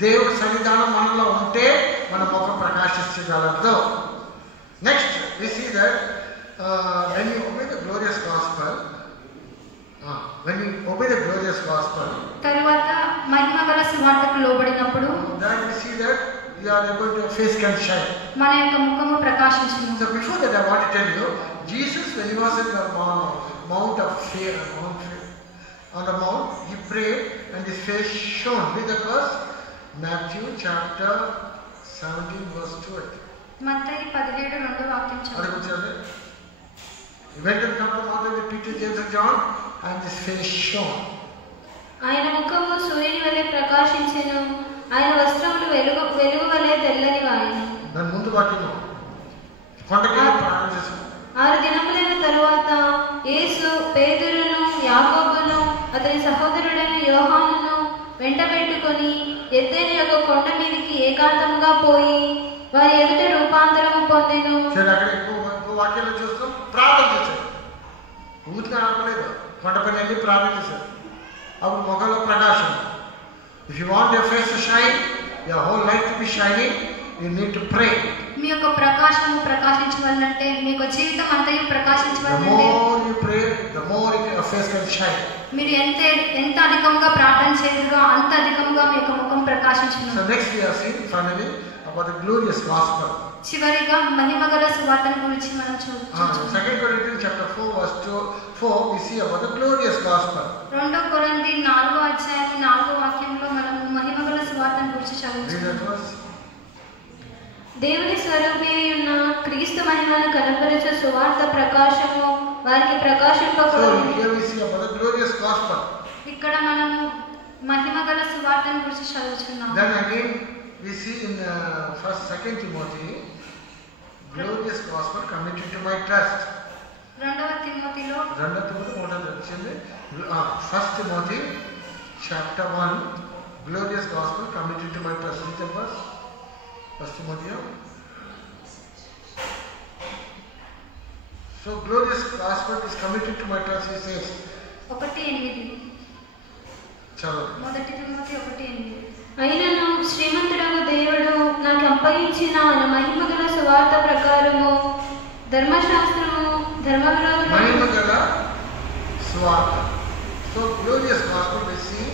దేవుడి సన్నిధానం మనలో ఉంటే మన ముఖం ప్రకాశించగలదు. Next we see that when you obey the glorious gospel, తరువాత మహిమగల సువార్తకు లోబడినప్పుడు then we see that your face can shine. మన యొక్క ముఖము ప్రకాశించును. So before that I want to tell you, Jesus when he was in the mount of fear, on the mount, he prayed and his face shone. Read the verse, Matthew chapter 17 verse 12. మత్తయి 17 రెండో వాక్యం చదువు. He went and come to the mountain with Peter, James and John, and his face shone. ఆయన ముఖము సూర్యుని వలె ప్రకాశించెను, ఆయన వస్త్రములు వెలుగు వలె తెల్లనివాయెను. దాని ముందు వాక్యము కొండకి ప్రార్థన చేశాడు. 6 దినములైన తరువాత యేసు పేతురును యాకోబును అతని సహోదరుడైన యోహానును వెంటబెట్టుకొని ఎత్తైన యొక్క కొండ మీదకి ఏకాంతముగా పోయి వారి ఎదుట రూపాంతరము పొందెను. అక్కడ ఇంకో వాక్యాలు చూస్తాం, ప్రార్థన చేశాడు. ఊరిగా ఆపలేదు, కొండపైన వెళ్ళి ప్రార్థన చేశాడు. అప్పుడు ముఖంలో ప్రకాశం. If you want your face to shine, your whole life to be shining, you need to pray. మీ యొక్క ప్రకాశము ప్రకాశించవాలంటే మీ యొక్క జీవితం అంతయు ప్రకాశించవాలంటే the more you pray, the more your face can shine. మీరు ఎంత అధికంగా ప్రార్థన చేయుదురో అంత అధికంగా మీ యొక్క ముఖం ప్రకాశించును. So next we are seeing finally about the glorious gospel. చివరిగా మహిమగల సువార్తను గురించి మనం చూద్దాం. 2 Corinthians chapter 4 verse 4 we see about the glorious gospel. 2 కొరింథీ 4వ అధ్యాయం 4వ వాక్యంలో మనం మహిమగల సువార్తను గురించి చదువుతాం. దేవుని స్వరూపి ఉన్న క్రీస్తు మహిమను కనపరచు సువార్త ప్రకాశము వారికి ప్రకాశింపకూడదు. So here we see about the glorious gospel. ఇక్కడ మనము మహిమగల సువార్తను గురించి చదువుతున్నాం. Then again we see in 2 Timothy, glorious gospel committed to my trust. 2 తిమోతిలో 1 Timothy chapter 1, glorious gospel committed to my trust. Read the verse. 1 Timothy. So So glorious gospel is committed to my trust, he says. 1:8 చలో. మొదటి Timothy 1:8. అయినను శ్రీమంతుడగు దేవుడు నాకు అప్పగించిన ఆయన మహిమగల సువార్త ప్రకారము ధర్మశాస్త్రము ధర్మవిరోధము మహిమగల సువార్త. So glorious gospel we see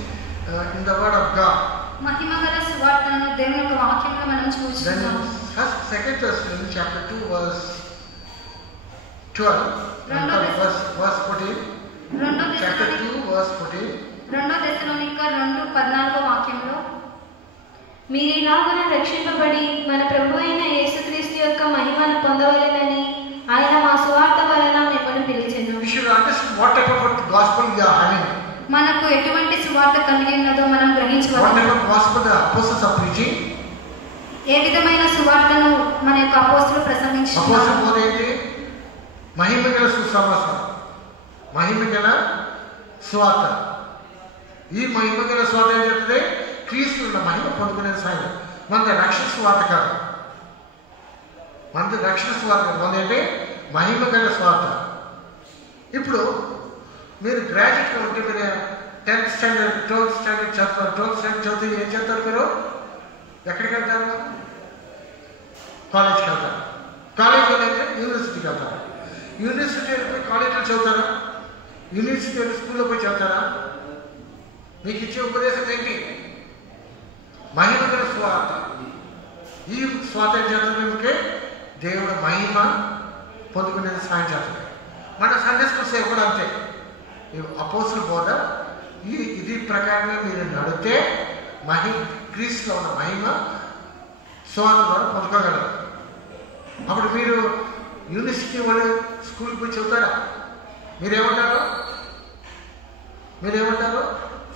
in the word of God. మహిమగల సువార్తను దేవుని యొక్క వాక్యంలో మనం Then చూస్తున్నాం. first, 2 Thessalonians chapter 2 verse 12 and verse 14. Chapter 2 verse 14. 2 తెస్సలోనిక 2:14 వాక్యంలో మీరిలాగున రక్షింపబడి మన ప్రభు అయిన యేసుక్రీస్తు యొక్క మహిమను పొందవలెనని ఆయన మా సువార్త వలన మిమ్మల్ని పిలిచెను. We should understand what type of gospel we are having. మనకు ఎటువంటి సువార్త కలిగి ఉన్నదో మనం What గ్రహించవచ్చు. type of gospel the apostles are preaching. ఏ విధమైన సువార్తను మన యొక్క అపోస్తులు అపోస్తలు ప్రసంగించున్నారు. బోధ ఏంటి? మహిమగల సుసమాచారం, మహిమగల సువార్త. ఈ మహిమగల సువార్త ఏం చెప్తుంది? క్రీస్తున్న మహిమ పొందుకునే సాయం. మనది రక్షణ సువార్త కాదు, మనది రక్షణ సువార్త కాదు, మన ఏంటి? మహిమగల సువార్త. ఇప్పుడు మీరు గ్రాడ్యుయేట్గా ఉంటే మీరు 10th స్టాండర్డ్ 12th స్టాండర్డ్ చదువుతారు. 12th స్టాండర్డ్ చదివితే ఏం చేస్తారు మీరు? ఎక్కడికి వెళ్తారు? కాలేజ్కి వెళ్తారు. కాలేజ్లో అయితే యూనివర్సిటీకి వెళ్తారు. యూనివర్సిటీ వెళ్ళిపోయి కాలేజ్లో చదువుతారా? యూనివర్సిటీ వెళ్ళి స్కూల్లో పోయి చదువుతారా? మీకు ఇచ్చే ఉపదేశం ఏంటి? మహిమగల స్వార్థ. ఈ స్వార్థ ఏం చేస్తుంది? మీకు దేవుడు మహిమ పొందుకునేది సాయం చేస్తుంది. మన సండే స్కూల్ సేవ కూడా అంతే. ఈ అపోస్తుల బోధ ఇది ప్రకారంగా మీరు నడితే క్రీస్తులో ఉన్న మహిమ స్వార్థ ద్వారా పొందుకోగలరు. అప్పుడు మీరు యూనివర్సిటీ వాళ్ళు స్కూల్కి పోయి చదువుతారా? మీరేమంటారు?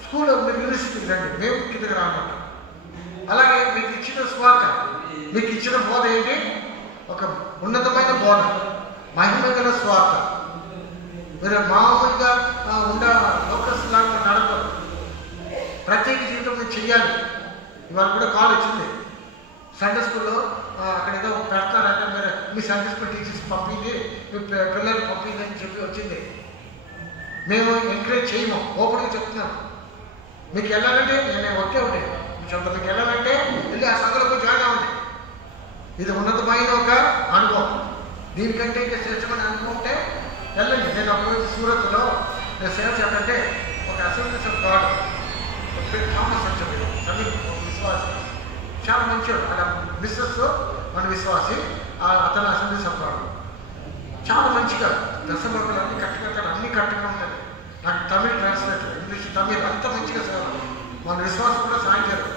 స్కూల్లో మీరు యూనివర్సిటీకి రండి, మేము కిందకి రామంటాం. అలాగే మీకు ఇచ్చిన స్వార్థ, మీకు ఇచ్చిన బోధ ఏంటి? ఒక ఉన్నతమైన బోధ, మహిమగల స్వార్థ. మీరు మామూలుగా లోకస్ లాగా నడపరు. ప్రత్యేక జీవితం మీరు చెయ్యాలి. ఇవాళ కూడా కాల్ వచ్చింది సండే స్కూల్లో. అక్కడ ఏదో పెడతారంటే మీరు మీ సండే స్కూల్ టీచర్స్ పంపింది, మీ పిల్లలు పంపింది అని చెప్పి వచ్చింది. మేము ఎంకరేజ్ చేయము, ఓపెన్గా చెప్తున్నాం. మీకు వెళ్ళాలంటే నేను ఒకటే చెప్తాను, మీకు వెళ్ళాలంటే వెళ్ళి ఆ సంఘంలో జాయిన్ అవ్వండి. ఇది ఉన్నతమైన ఒక అనుభవం. దీనికంటే ఇంకా శ్రేష్టమైన అనుభవం ఉంటే వెళ్ళండి. నేను అప్పుడు సూరత్లో నేను సేవ చేయాలంటే ఒక అసెంబ్లీస్ ఆఫ్ గాడ్ థామస్ అని చెప్పి విశ్వాసి, చాలా మంచివాడు. అలా బిజినెస్ మన విశ్వాసి, అతను అసెంబ్లీస్ ఆఫ్ గాడ్ చాలా మంచిగా దశమర్గలు అన్ని కట్టుకుంటాడు, అన్ని కట్టుగా ఉంటాడు. నాకు తమిళ్ ట్రాన్స్లేటర్, ఇంగ్లీష్ తమిళ్ అంత మంచిగా సేవ. మన విశ్వాసం కూడా సాయం చేయరు.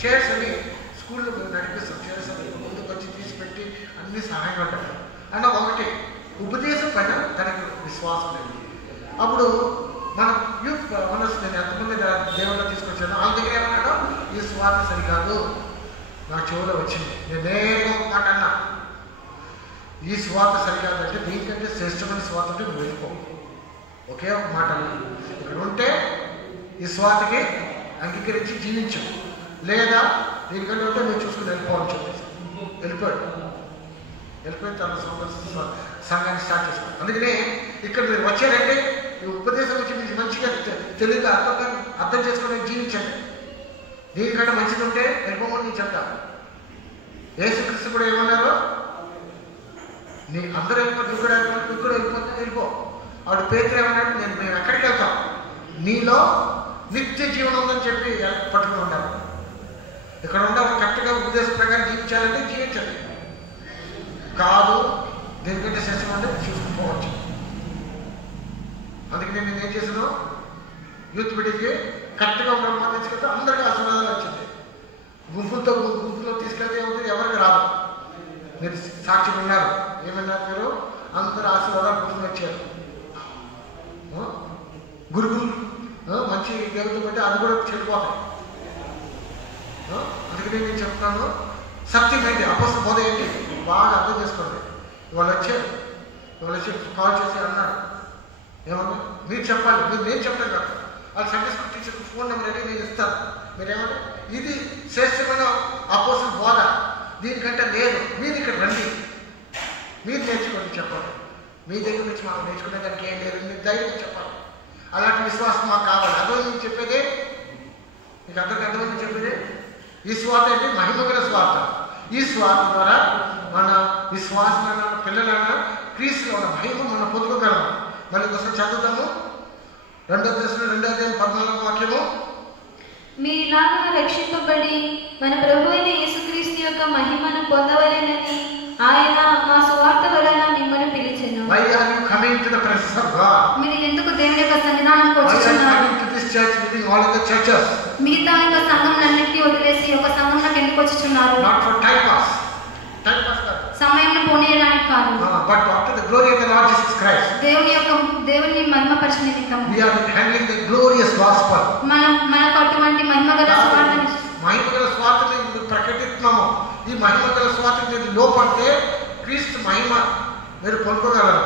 చైర్స్ అని స్కూల్లో మేము నడిపిస్తాం. చైర్స్ అని ముందుకు వచ్చి తీసిపెట్టి అన్ని సహాయంగా ఉంటాడు. అన్న ఒకటి ఉపదేశం పైన తనకి విశ్వాసం లేదు. అప్పుడు మన యూత్ మనసు, నేను ఎంతమంది దేవుళ్ళ తీసుకొచ్చాను, వాళ్ళ దగ్గర ఏమన్నాడు? ఈ స్వార్థ సరికాదు. నా చెవులో వచ్చింది, నేనేమో మాట అన్నా, ఈ స్వార్థ సరికాదు అంటే దీనికంటే శ్రేష్టమైన స్వార్థ అంటే నువ్వు వెళ్ళిపో. ఒకే ఒక మాట అన్నా, ఇక్కడ ఉంటే ఈ స్వార్థకి అంగీకరించి జీవించు, లేదా దీనికంటే ఉంటే మీరు చూసుకుని వెళ్ళిపోవాలని చెప్పేసి వెళ్ళిపోయిన తర్వాత సంఘాన్ని స్టార్ట్ చేస్తాం. అందుకనే ఇక్కడ మీరు వచ్చారంటే ఈ ఉపదేశం వచ్చి మీకు మంచిగా తెలివిగా అర్థం చేసుకుని జీవించండి. దీనికంటే మంచిది ఉంటే వెళ్ళిపోమని నేను చెప్తాను. యేసుక్రీస్తు కూడా ఏమన్నారు? అందరూ వెళ్ళిపోతే నువ్వు కూడా వెళ్ళిపో. ఆవిడ పేతురు ఏమన్నాడు? మేము ఎక్కడికి వెళ్తాం? నీలో నిత్య జీవనం ఉందని చెప్పి పట్టుకుని ఉండాలి. ఇక్కడ ఉండే కరెక్ట్గా ఉపదేశం ప్రకారం జీవించాలంటే జీవించండి. కాదు దీనికంటే శేషం అంటే చూసుకుపోవచ్చు. అందుకని నేను ఏం చేశాను? యూత్ మీటింగ్కి కరెక్ట్గా ఉండడం తీసుకెళ్తే అందరికీ ఆశీర్వాదాలు వచ్చింది. గుంపులో తీసుకెళ్తే ఏమవుతుంది? ఎవరికి రాదు. మీరు సాక్షులు ఉన్నారు. ఏమన్నారు మీరు? అందరూ ఆశీర్వాదాలు గుంపులు వచ్చారు. గురుగులు మంచి దేవుతో పెట్టి అది కూడా చెడిపోతాయి. అందుకని నేను చెప్తాను, సత్యం ఏంటి, అపోస్తల బోధ ఏంటి బాగా అర్థం చేసుకోండి. వాళ్ళు వచ్చి కాల్ చేసి అన్నారు, ఏమన్నా మీరు చెప్పాలి, నేను చెప్తాను కదా. వాళ్ళ Sunday school teacher phone number అనేది నేను ఇస్తాను. మీరేమంటే ఇది శ్రేష్టమైన అపోస్తల బోధ, దీనికంటే లేదు, మీరు ఇక్కడ రండి, మీరు నేర్చుకోండి చెప్పండి. మీ దగ్గర నుంచి మాకు నేర్చుకునే దానికి ఏం లేదు, మీరు ధైర్యం చెప్పాలి. అలాంటి విశ్వాసం మాకు కావాలి. అదో మీకు చెప్పేదే, మీకు అందరికీ అర్థమైంది చెప్పేది. ఈ స్వార్థ ఏంటి? మహిమగల స్వార్థ. ఈ స్వార్థ ద్వారా మన విశ్వాసమైన పిల్లలైన క్రీస్తులో ఉన్న మహిమ మనం పొందుకోగలం. మళ్ళీ ఒకసారి చదువుతాము. 2వ దశలో 2వ అధ్యాయం 14వ వాక్యము. మీరిలాగా రక్షింపబడి మన ప్రభు అయిన యేసుక్రీస్తు యొక్క మహిమను పొందవలెనని ఆయన మా సువార్త వలన మిమ్మల్ని పిలిచెను. Why are you coming to the presence of God? మీరు ఎందుకు దేవుని యొక్క సన్నిధానానికి Why are you వచ్చుచున్నారు? coming to this church leaving all other churches? మిగతా యొక్క సంఘంలన్నింటినీ వదిలేసి ఒక సంఘంలోకి ఎందుకు వచ్చుచున్నారు? Not for time pass. Time pass కాదు. సమయంలో పోనీయడానికి కాదు, But after the glory of the Lord Jesus Christ. దేవుని మహిమపరచ నిమిత్తం We are handling the glorious gospel. మనకు అటువంటి మహిమగల సువార్తని మహిమగల స్వార్థని ప్రకటిస్తున్నాము. ఈ మహిమగల స్వార్థ మీరు లోపడితే క్రీస్తు మహిమ మీరు పొందుకోగలరు.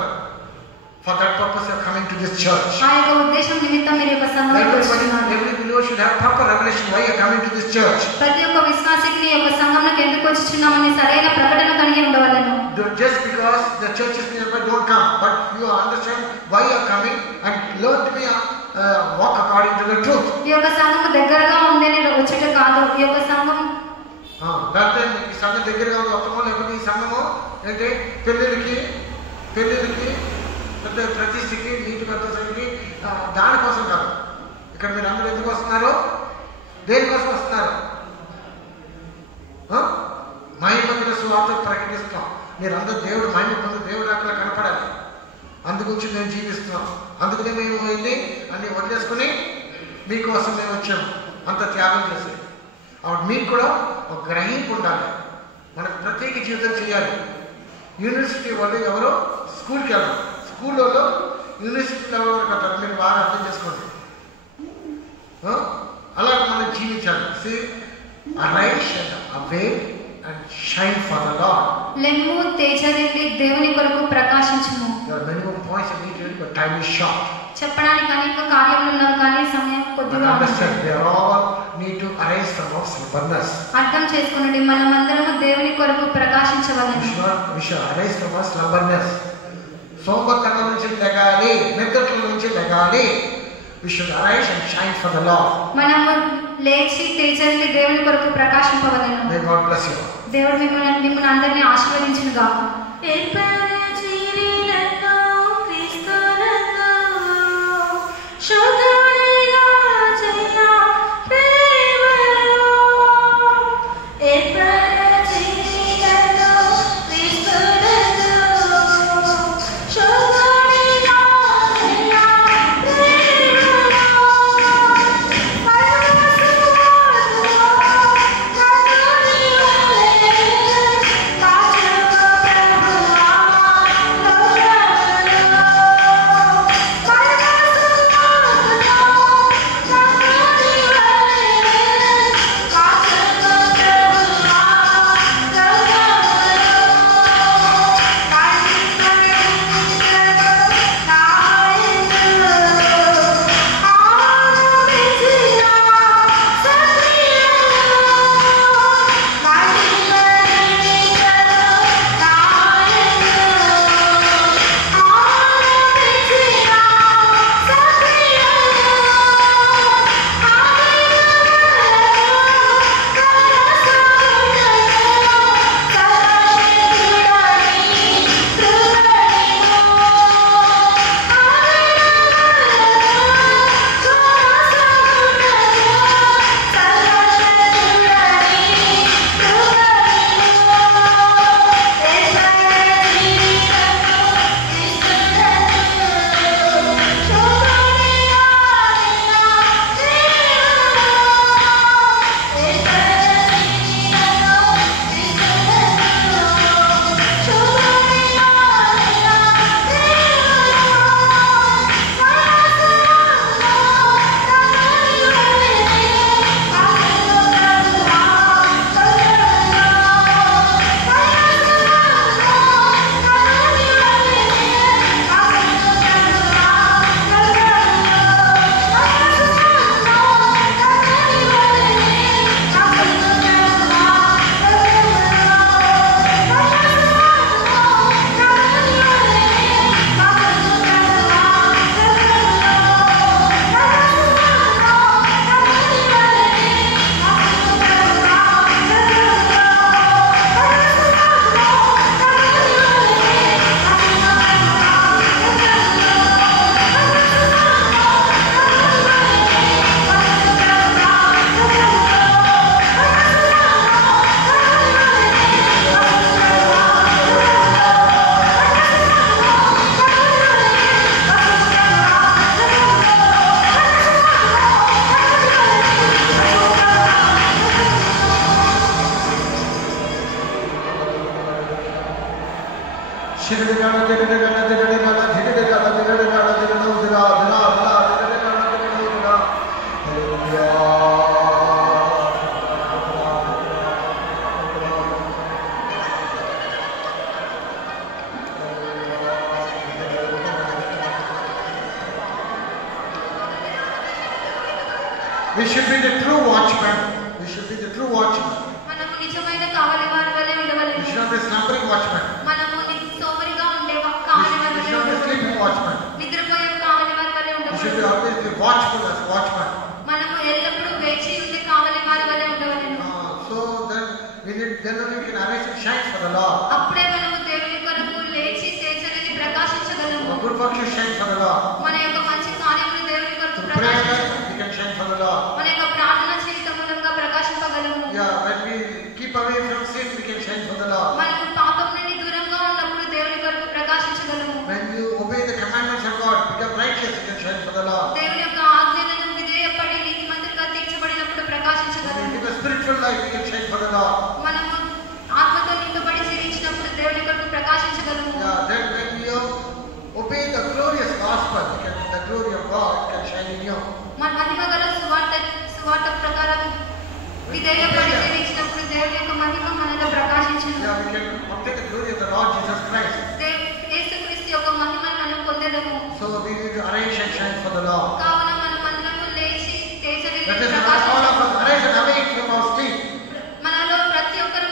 For that purpose you are coming to this church. ఆ యొక్క ఉద్దేశం నిమిత్తం మీరు యొక్క సంఘంలోకి వచ్చుచున్నారు. Every believer should have proper revelation why you are coming to this church. ప్రతి ఒక్క విశ్వాసికి యొక్క సంఘంలోకి ఎందుకు వచ్చుచున్నామని సరైన ప్రకటన కలిగి ఉండవలెను. Just because the church is nearby, don't come. But you understand why you are coming and learn to be walk according to the truth. ఈ యొక్క సంఘం దగ్గరగా ఉందని వచ్చుట కాదు. ఈ యొక్క సంఘం లేకపోతే ఈ సంఘం దగ్గరగా ఉంది వస్తామో, లేకపోతే ఈ సంఘము ఏంటి పెళ్ళిళ్ళకి పెద్ద ప్రతిష్ఠకి నీటి ప్రదర్శనకి దానికోసం కాదు. ఇక్కడ మీరు అందరూ ఎందుకు వస్తున్నారు? దేనికోసం వస్తున్నారు? మహిమగల సువార్త ప్రకటిస్తాం. మీరు అందరూ దేవుడు మహిమ పొంది దేవుడు అక్కడ కనపడాలి. అందుగురించి మేము జీవిస్తున్నాం. అందుకనే మేము వెళ్ళి అన్ని వదిలేసుకుని మీకోసం మేము వచ్చాము, అంత త్యాగం చేసి. అప్పుడు మీకు కూడా ఒక గ్రహింపు ఉండాలి. మనకు ప్రత్యేక జీవితం చేయాలి. యూనివర్సిటీ వాళ్ళు ఎవరో స్కూల్కి వెళ్ళాలి, స్కూల్లో యూనివర్సిటీ లెవెల్ వరకు వెళ్తారు. మీరు బాగా అర్థం చేసుకోండి. అలా మనం జీవించాలి. See, arise and awake and shine for the Lord. లెమ్ము తేజరిల్లి దేవుని కొరకు ప్రకాశించుము. There are many more points I need to, but time is short. చెప్పడానికి అనేక కార్యములు ఉన్నారు కానీ సమయం కొద్దిగా ఉంది. Understand, they all need to arise from our slumberness. అర్థం చేసుకునండి, మనమందరము దేవుని కొరకు ప్రకాశించవలెను. We should arise from our slumberness. సోమవారం నుంచి లెగాలి, నిద్రల నుంచి లెగాలి. We should arise and shine for the Lord. మనము లేచి తేజరిల్లి దేవుని కొరకు ప్రకాశింపవలెను. May God bless you. దేవుడు మిమ్మల్ని అందరినీ ఆశీర్వదించును గాక. We should be the true watchman. We should be the true watchman. మనము నిజమైన కావలివారి వలె ఉండవలెను. We should not be slumbering watchman. మనము సోమరిగా ఉండే We కావలివారి వలె should not be sleeping watchman. నిద్రపోయే కావలివారి వలె We should be ఉండవలెను. always be watchful as watchman. మనము ఎల్లప్పుడూ వేచి ఉండే కావలివారి వలె ఉండవలెను. So then only we can arise and shine for the Lord. అప్పుడే మనము దేవుని కొరకు లేచి తేజరిల్లి ప్రకాశించగలము. Our good works should shine for the Lord. మన యొక్క మంచి కార్యములు దేవుని కొరకు Through prayer ప్రకాశించగలము. we can shine for the Lord. మన యొక్క ప్రార్థన జీవితం మూలంగా ప్రకాశింపగలము. Yeah, when we keep away from sin, we can shine for the Lord. మనము పాపం నుండి దూరంగా ఉన్నప్పుడు దేవుని కొరకు ప్రకాశించగలము. When you obey the commandments of God, become righteous, you can shine for the Lord. దేవుని యొక్క ఆజ్ఞలను విధేయపడి నీతిమంతులుగా తీర్చబడినప్పుడు When ప్రకాశించగలము. you live a spiritual life, you can shine for the Lord. మనము ఆత్మతో నింపబడి జీవించినప్పుడు దేవుని కొరకు ప్రకాశించగలము. Yeah, then when you obey the glorious gospel, the glory of God can shine in you. మన మహిమగల సువార్త ప్రకారం విధేయపడి జీవించినప్పుడు దేవుని యొక్క మహిమ మనలో ప్రకాశించును. Yeah, we can obtain the glory of the Lord Jesus Christ. యేసుక్రీస్తు యొక్క మహిమను మనం పొందెదము. So we need to arise and shine for the Lord. కావున మనం అందరము లేచి తేజరిల్లి That is all ప్రకాశించాలి. of us arise and awake from our sleep. మనలో ప్రతి ఒక్కరూ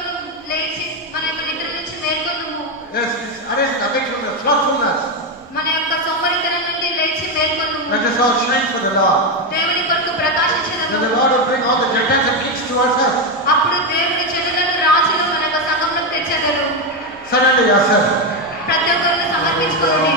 లేచి మన యొక్క నిద్ర నుంచి మేల్కొందుము. Yes, arise and awake from the slothfulness. మన యొక్క సోమరితనం నుండి లేచి మేల్కొందుము. Let us all shine for the Lord. దేవుని కొరకు Then ప్రకాశించదము. the Lord will bring all the Gentiles and kings towards us. అప్పుడు దేవుని చెడులను రాజులు మన యొక్క సంఘంలోకి తెచ్చెదరు. Surrender yourself. ప్రతి ఒక్కరిని సమర్పించుకోండి.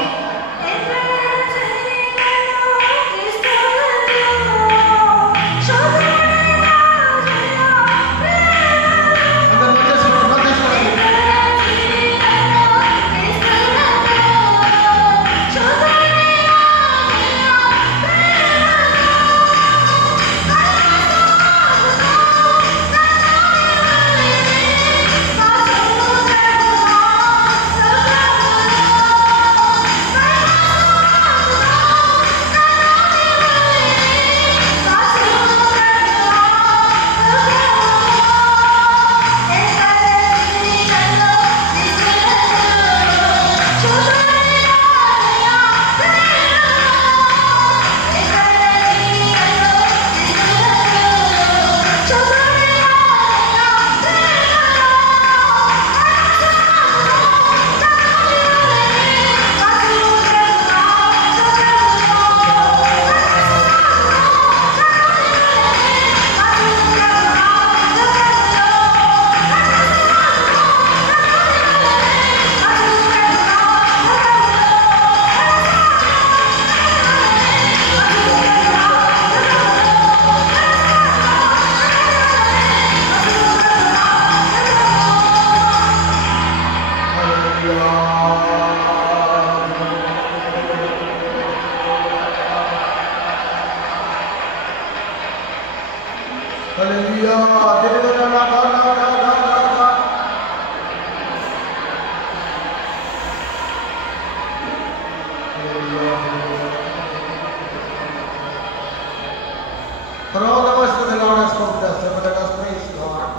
For all of us, the Lord has spoken to us. Let us praise God.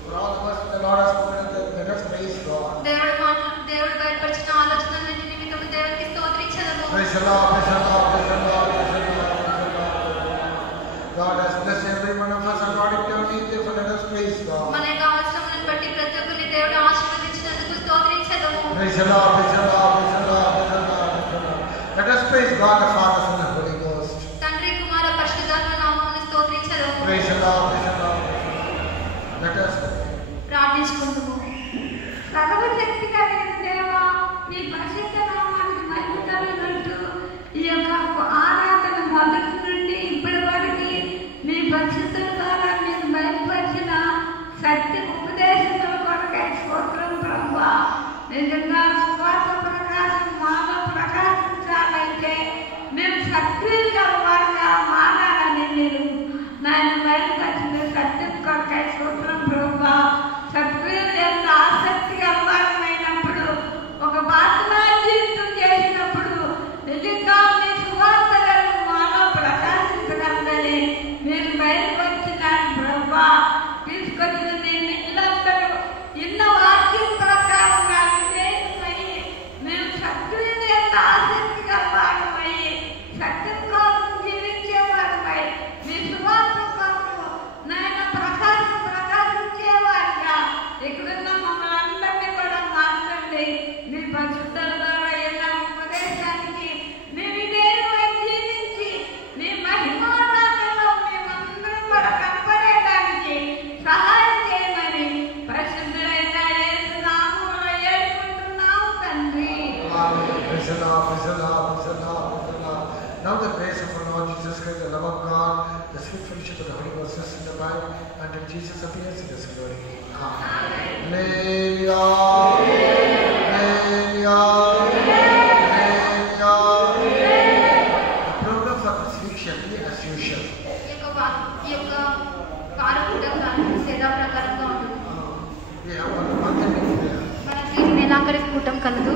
For all of us, the Lord has spoken to us. Let us praise God. దేవుడు బయలుపరిచిన ఆలోచనలన్నిటి నిమిత్తము దేవునికి స్తోత్రించదము. Praise the Lord, praise the Lord, praise the Lord, praise the Lord, praise the Lord. God has blessed every one of us according to our needs, therefore let us praise God. మన యొక్క అవసరములను బట్టి ప్రతి ఒక్కరిని దేవుడు ఆశీర్వదించినందుకు స్తోత్రించదము. Praise the Lord, praise the Lord, praise the Lord, praise the Lord, praise the Lord. Let us praise God the Father, Son, and Holy Ghost. తండ్రి కుమార పరిశుద్ధాత్మ నామమును స్తోత్రించదము. Praise the Lord, praise the Lord, praise the Lord. Let us ప్రార్థించుకుందుము. సర్వశక్తి కలిగిన దేవా, మీ పరిశుద్ధ నామానికి మహిమ కలుగునట్టు ఈ యొక్క ఆరాధన మొదటి నుండి ఇప్పటి వరకు మీ పరిశుద్ధుల ద్వారా మీకు బయలుపరిచిన సత్య ఉపదేశముల కొరకై స్తోత్రం ప్రభువా. నిజంగా స్వార్థ ప్రకాశం మాలో ప్రకాశించాలంటే మేము worship of the Holy Ghost is in the Bible until Jesus appears in His glory. Hallelujah. The program for this week shall be as usual. We have one month meeting there. నెలాఖరి కూటం కలదు.